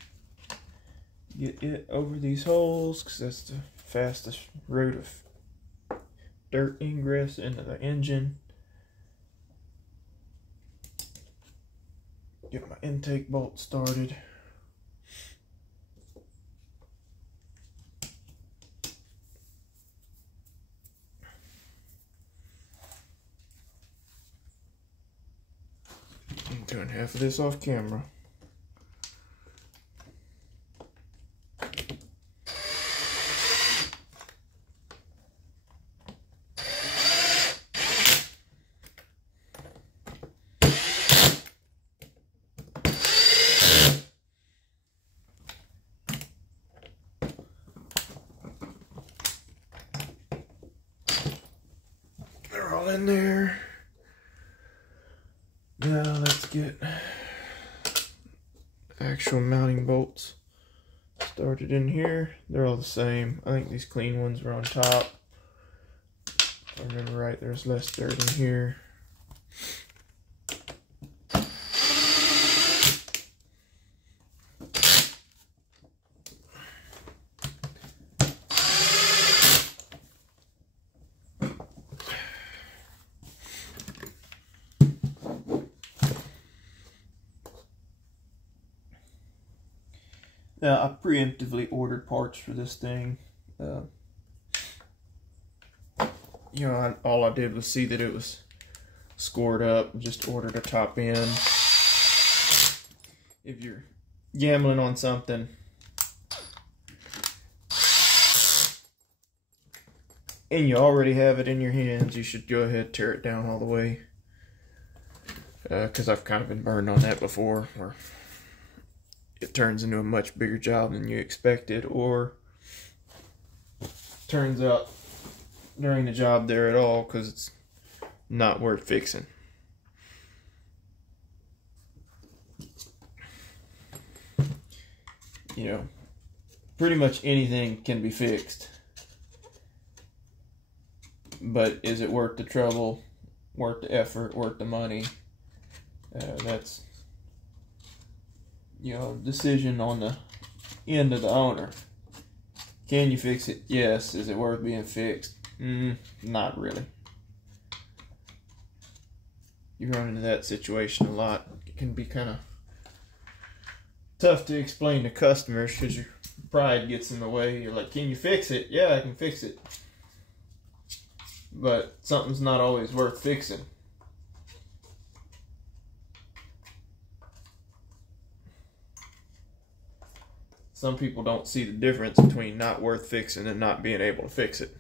Get it over these holes because that's the fastest route of dirt ingress into the engine. Get my intake bolt started. I'm doing half of this off camera. They're all in there. Now let's get actual mounting bolts started in here. They're all the same. I think these clean ones were on top. If I remember right, there's less dirt in here. Now, I preemptively ordered parts for this thing. You know, all I did was see that it was scored up and just ordered a top end. If you're gambling on something, and you already have it in your hands, you should go ahead and tear it down all the way. Because I've kind of been burned on that before, where it turns into a much bigger job than you expected, or turns out during the job there at all because it's not worth fixing. You know, pretty much anything can be fixed, but is it worth the trouble, worth the effort, worth the money? That's, you know, decision on the end of the owner. Can you fix it? Yes. Is it worth being fixed? Not really. You run into that situation a lot. It can be kind of tough to explain to customers because your pride gets in the way. You're like, can you fix it? Yeah, I can fix it. But something's not always worth fixing. Some people don't see the difference between not worth fixing and not being able to fix it.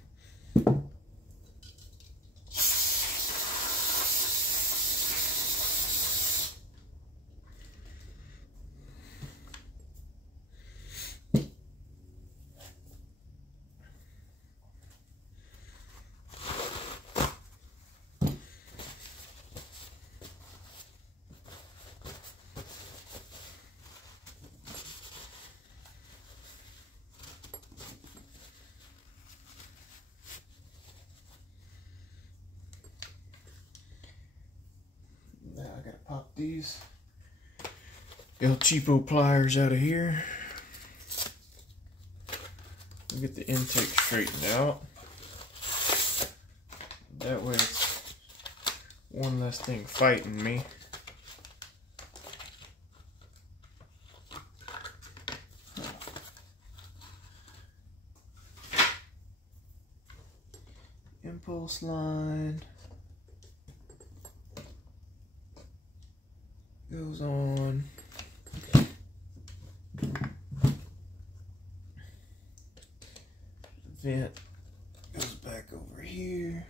I gotta pop these El Cheapo pliers out of here. Get the intake straightened out. That way it's one less thing fighting me. Impulse line goes on. Vent goes back over here.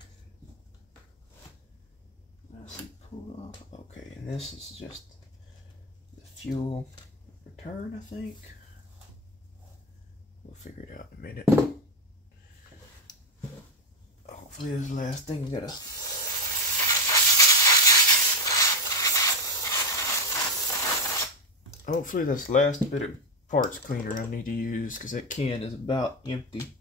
Let's see, pull off. Okay, and this is just the fuel return, I think. We'll figure it out in a minute. Hopefully this last thing gotta. Hopefully this last bit of parts cleaner I need to use, because that can is about empty.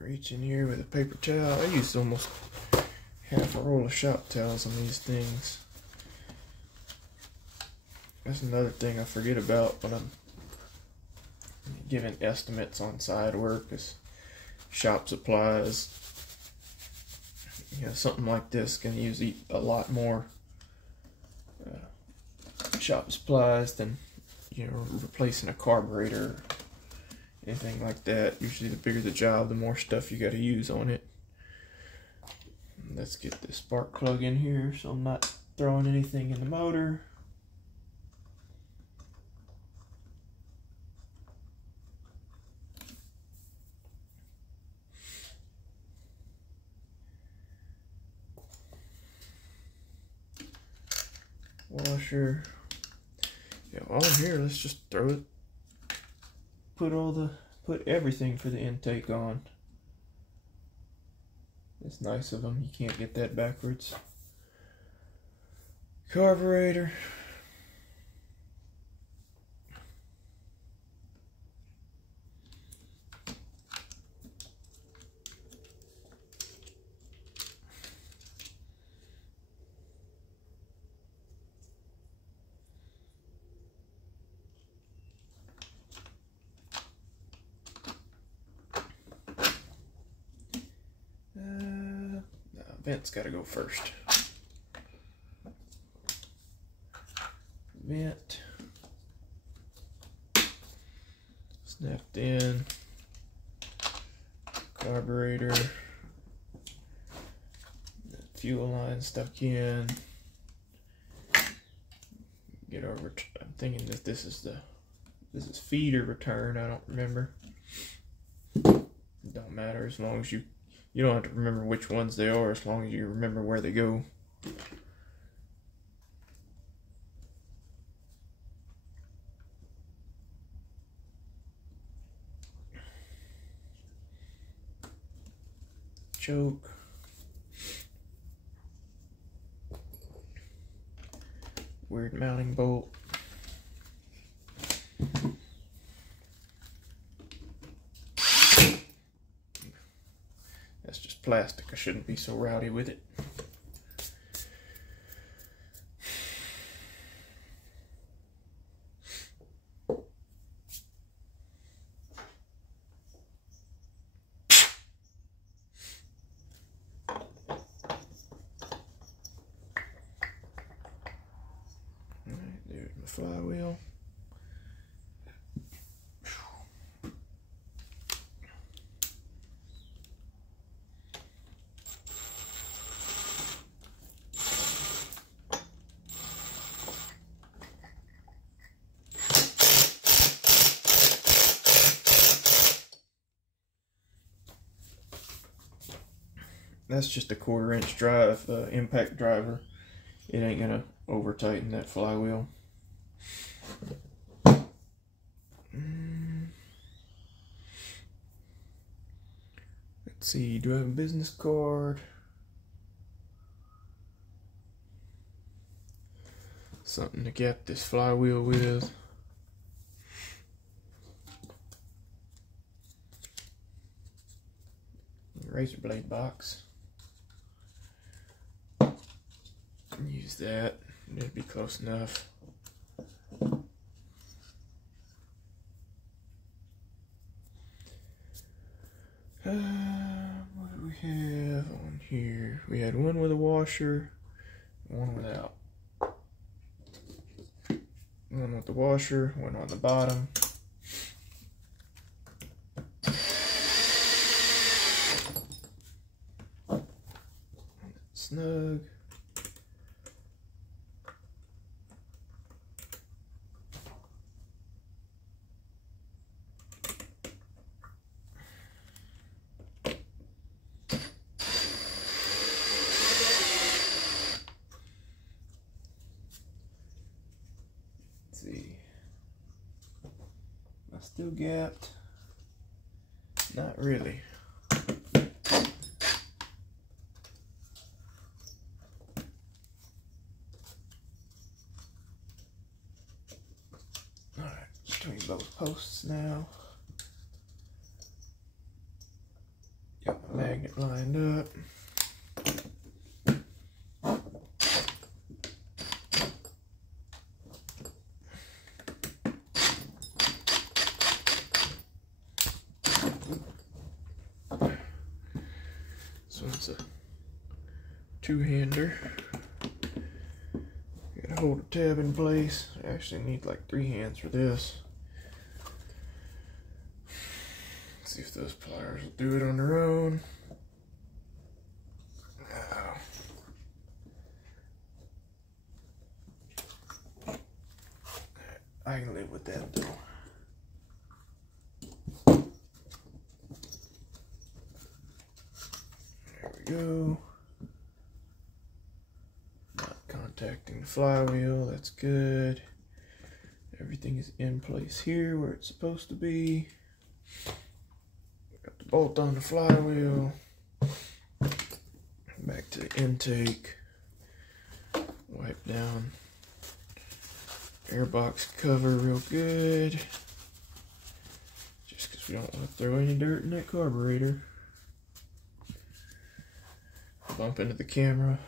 Reach in here with a paper towel. I used almost half a roll of shop towels on these things. That's another thing I forget about when I'm giving estimates on side work is shop supplies. You know, something like this can use a lot more shop supplies than, you know, replacing a carburetor. Anything like that. Usually the bigger the job, the more stuff you got to use on it. Let's get this spark plug in here so I'm not throwing anything in the motor. Washer. Yeah, while I'm here, let's just throw it. Put everything for the intake on. It's nice of them. You can't get that backwards. Carburetor. vent's got to go first. Vent. Snapped in. Carburetor. The fuel line stuck in. Get over. I'm thinking that this is feed or return. I don't remember. It don't matter as long as you don't have to remember which ones they are, as long as you remember where they go. Choke. Weird mounting bolt. That's just plastic. I shouldn't be so rowdy with it. There's my flywheel. That's just a 1/4 inch drive, impact driver. It ain't gonna over tighten that flywheel. Let's see, do I have a business card? Something to get this flywheel with. Razor blade box. Use that. It'd be close enough. What do we have on here? We had one with a washer, one without. One with the washer, one on the bottom. Snug. See, am I still gapped? Not really. Alright, between both posts now. Got my magnet lined up. So it's a two-hander. Gotta hold a tab in place. I actually need like 3 hands for this. Let's see if those pliers will do it on their own. No. I can live with that though. Go. Not contacting the flywheel, that's good. Everything is in place here where it's supposed to be. Got the bolt on the flywheel. Back to the intake. Wipe down airbox cover real good. Just because we don't want to throw any dirt in that carburetor. Bump into the camera.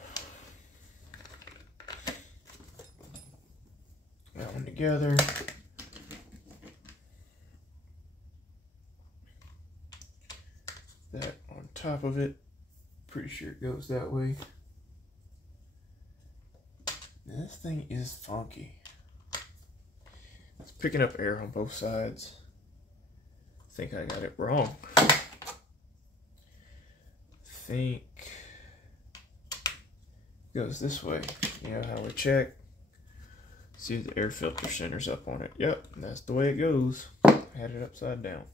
That one together. That on top of it. Pretty sure it goes that way. This thing is funky. It's picking up air on both sides. I think I got it wrong. Think it goes this way. You know how we check? See if the air filter centers up on it. Yep, that's the way it goes. Had it upside down.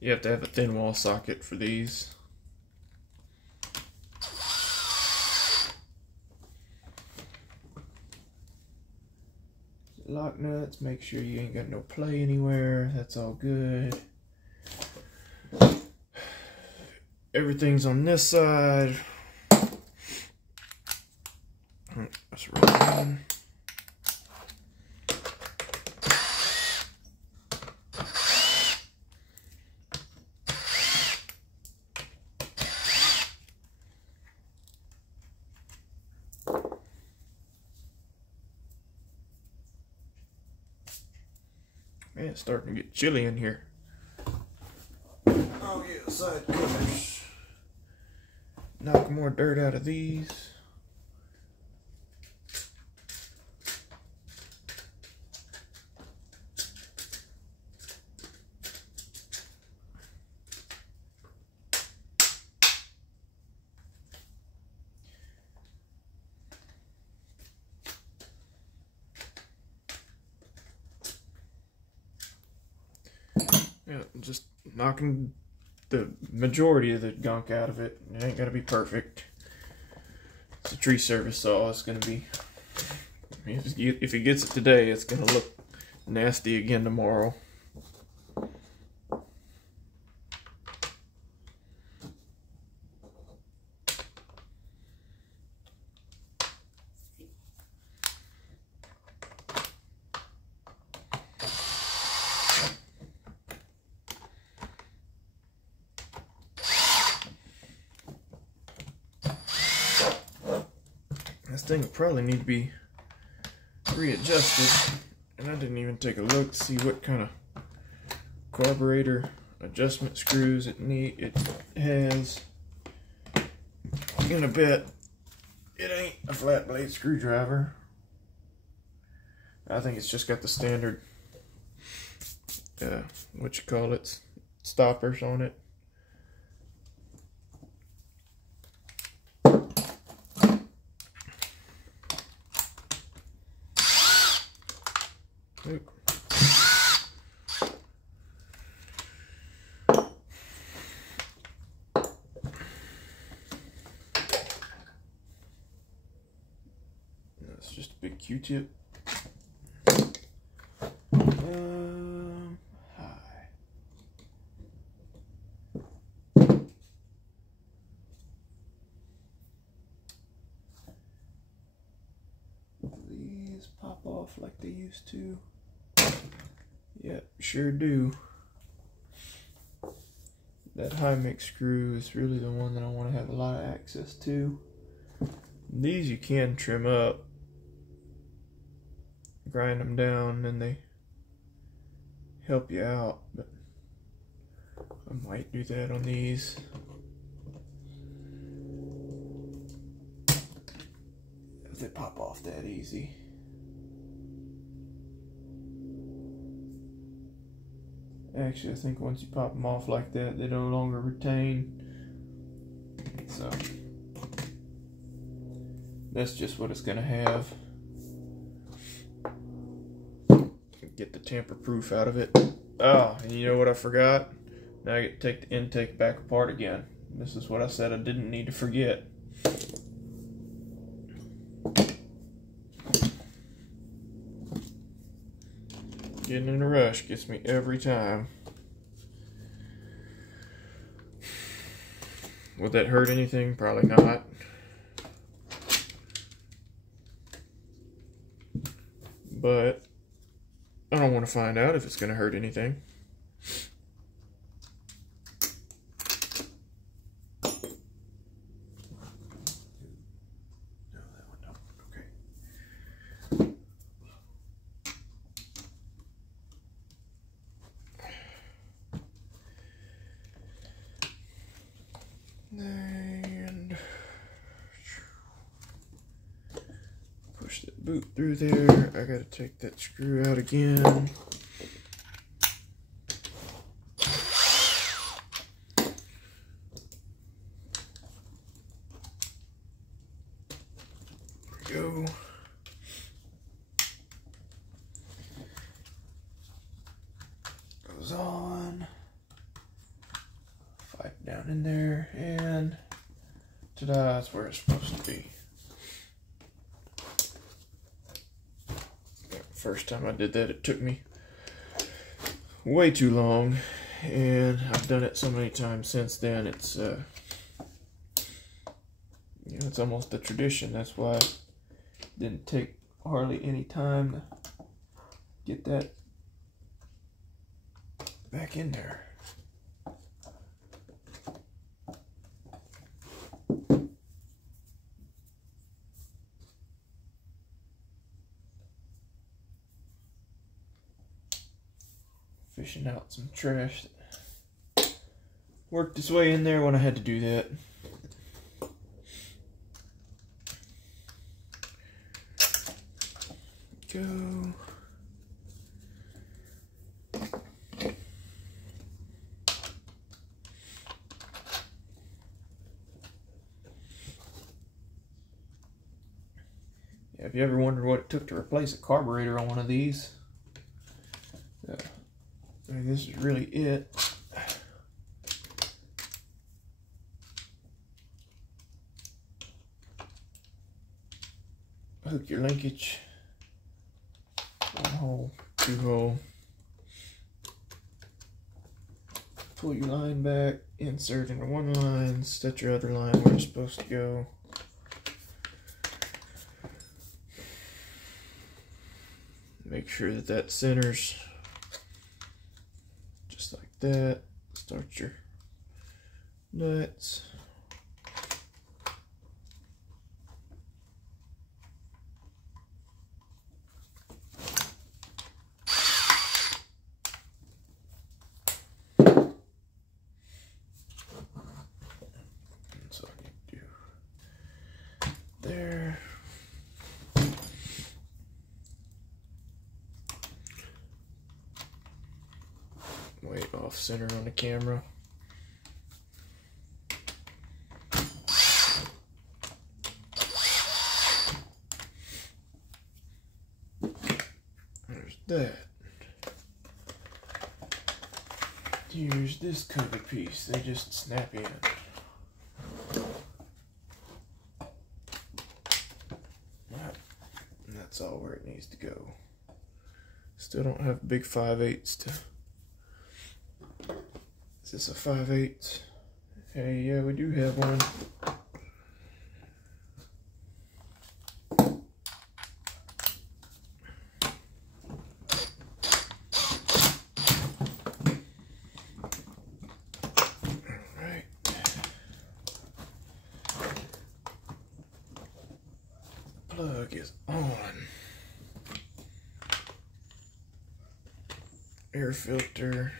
You have to have a thin wall socket for these. Lock nuts, make sure you ain't got no play anywhere. That's all good. Everything's on this side. That's right. Man, it's starting to get chilly in here. Oh yeah, side covers. Knock more dirt out of these. Yeah, just knocking the majority of the gunk out of it. It ain't gotta be perfect. It's a tree service saw. It's gonna be, if it gets it today, it's gonna look nasty again tomorrow. This thing will probably need to be readjusted, and I didn't even take a look to see what kind of carburetor adjustment screws it has. I'm gonna bet it ain't a flat blade screwdriver. I think it's just got the standard stoppers on it. Oop. That's just a big Q-tip. Hi. These pop off like they used to. Yep, sure do. That high mix screw is really the one that I want to have a lot of access to. These you can trim up, grind them down, and they help you out, but I might do that on these. If they pop off that easy. Actually, I think once you pop them off like that, they no longer retain. So that's just what it's gonna have. Get the tamper-proof out of it. Oh, and you know what I forgot? Now I get to take the intake back apart again. This is what I said I didn't need to forget. Getting in a rush gets me every time. Would that hurt anything? Probably not. But I don't want to find out if it's going to hurt anything. And push that boot through there. I gotta take that screw out again. There we go. Goes on. Pipe down in there, and ta-da, that's where it's supposed to be. First time I did that, it took me way too long, and I've done it so many times since then. It's you know, it's almost a tradition. That's why it didn't take hardly any time to get that back in there. Fishing out some trash that worked its way in there when I had to do that. Go. Yeah, if you ever wondered what it took to replace a carburetor on one of these, I mean, this is really it. Hook your linkage. 1 hole, 2 hole. Pull your line back, insert into one line, set your other line where it's supposed to go. Make sure that that centers. Like that. Start your nuts. So I need to do there. Way off center on the camera. There's that. Here's this cover piece. They just snap in. And that's all where it needs to go. Still don't have big 5/8 to. Is this a 5/8? Hey, yeah, we do have one. Alright. Plug is on. Air filter.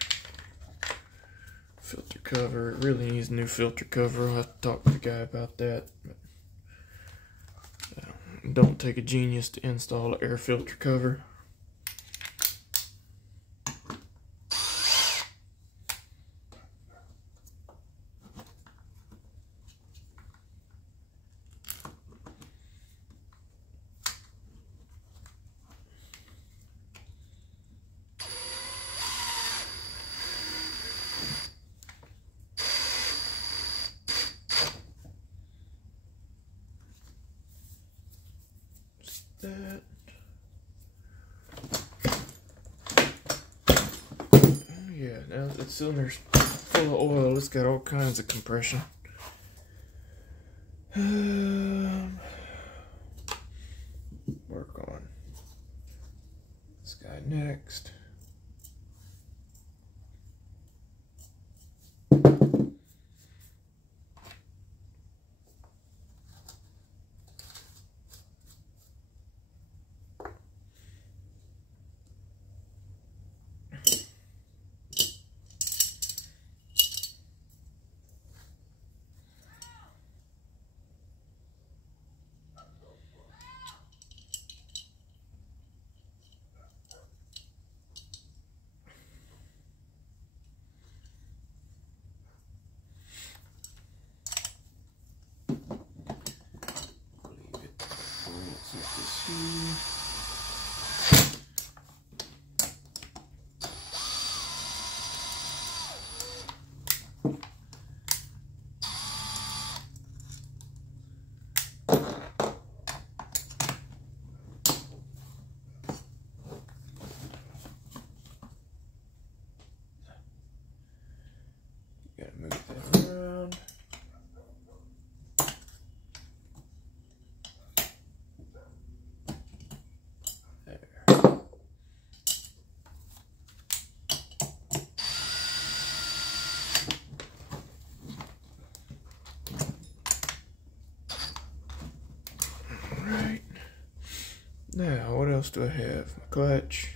Filter cover. It really needs a new filter cover. I'll have to talk to the guy about that. But, don't take a genius to install an air filter cover. That. Oh yeah, now the cylinder's full of oil. It's got all kinds of compression. Work on this guy next. else do I have? My clutch.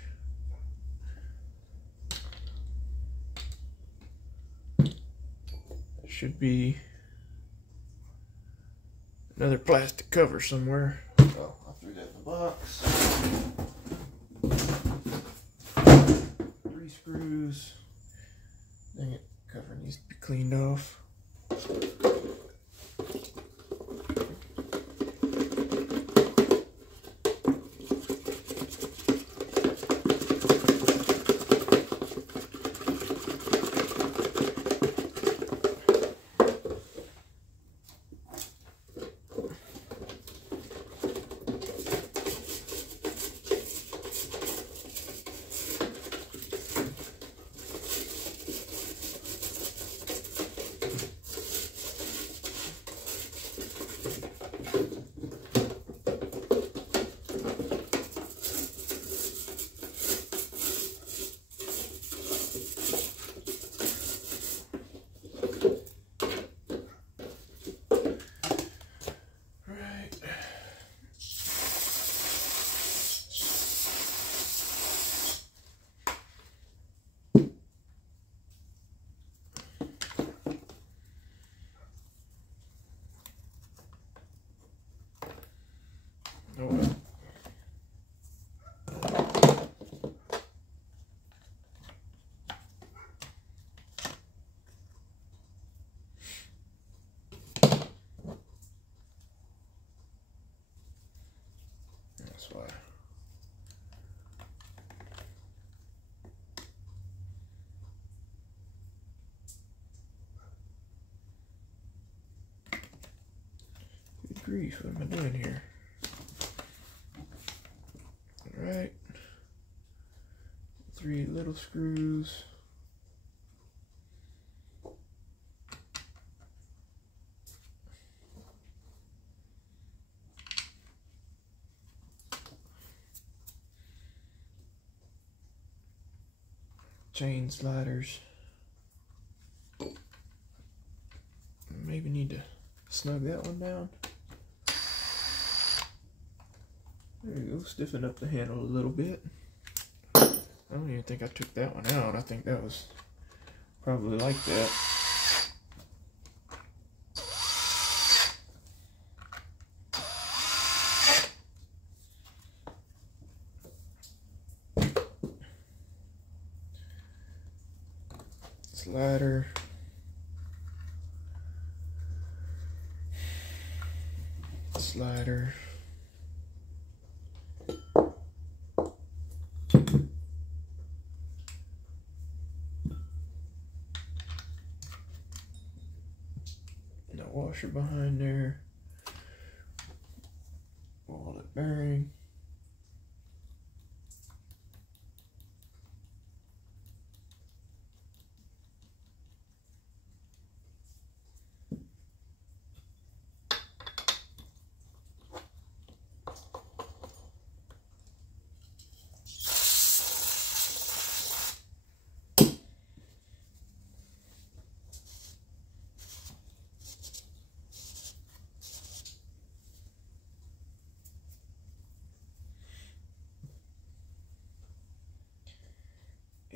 Should be another plastic cover somewhere. Oh, I threw that in the box. 3 screws. Dang it, cover needs to be cleaned off. Oh well. That's why. Good grief, what am I doing here? Alright. 3 little screws. Chain sliders. Maybe need to snug that one down. There you go, stiffen up the handle a little bit. I don't even think I took that one out. I think that was probably like that. Slider. Slider. No washer behind there. Wallet bearing.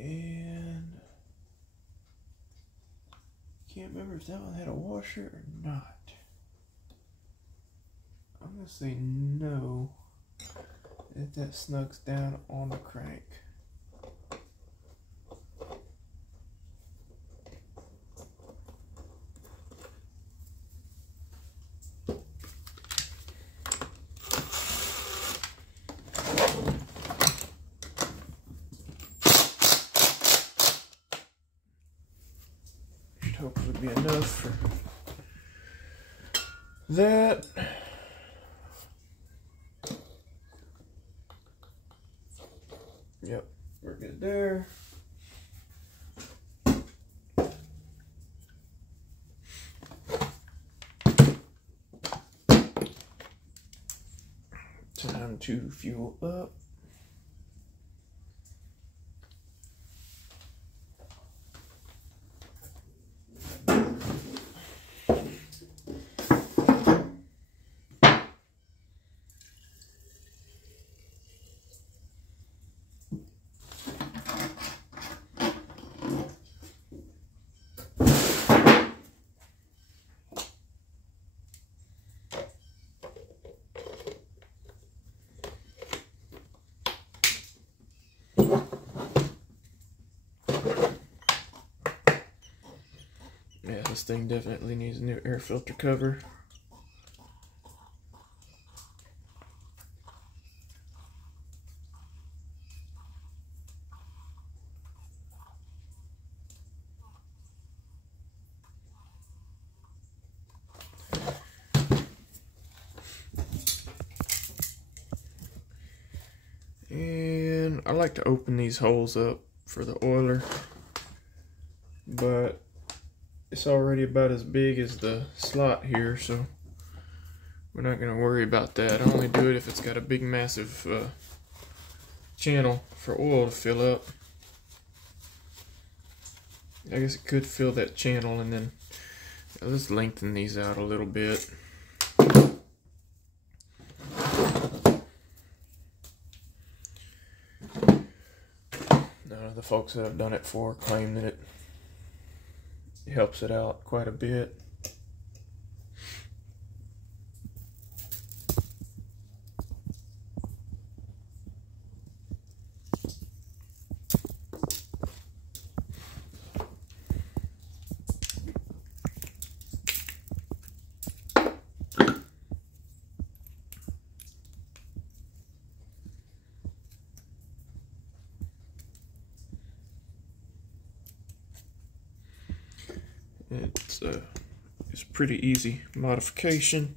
And can't remember if that one had a washer or not. I'm gonna say no, if that snugs down on the crank. Hopefully be enough for that. Yep, we're good there. Time to fuel up. this thing definitely needs a new air filter cover. And I like to open these holes up for the oiler, but it's already about as big as the slot here, so we're not going to worry about that. I only do it if it's got a big massive channel for oil to fill up. I guess it could fill that channel, and then let's lengthen these out a little bit. The folks that have done it for claim that it helps it out quite a bit. It's pretty easy modification,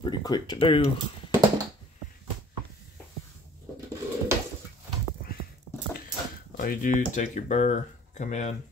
pretty quick to do. All you do, take your burr, come in,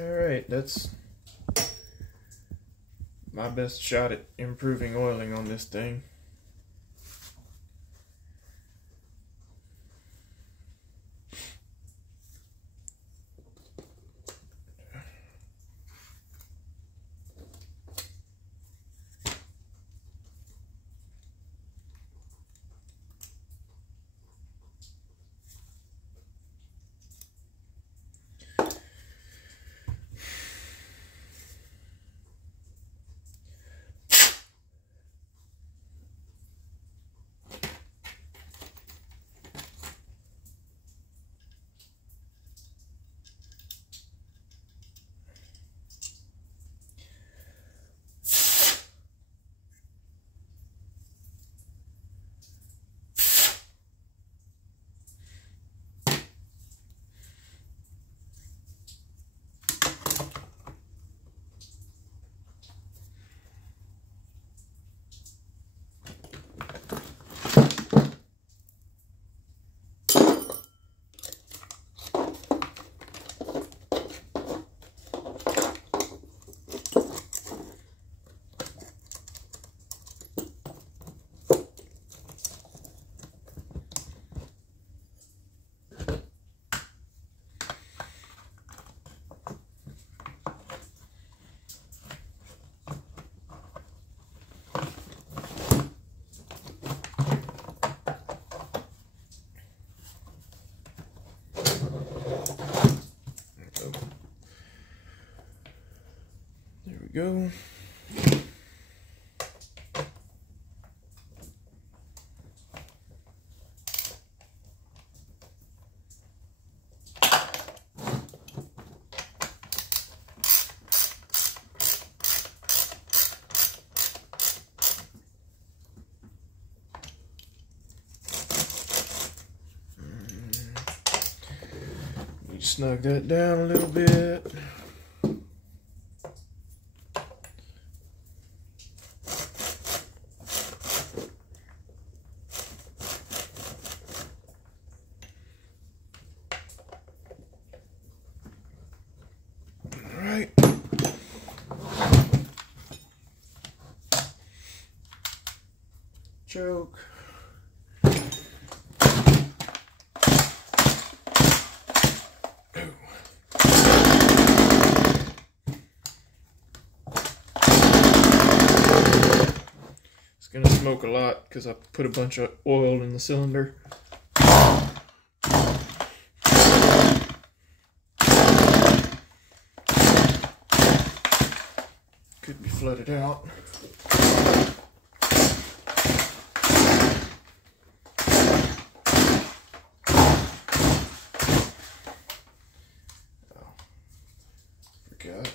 Alright, that's my best shot at improving oiling on this thing. There we go. snug that down a little bit. All right. Choke. Gonna smoke a lot because I put a bunch of oil in the cylinder. Could be flooded out. Oh, forgot.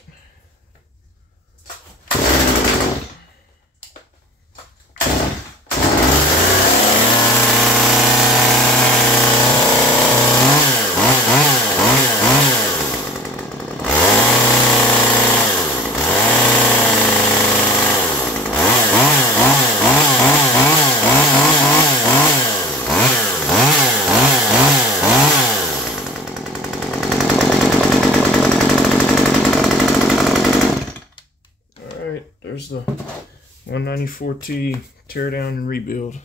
There's the 194T teardown and rebuild.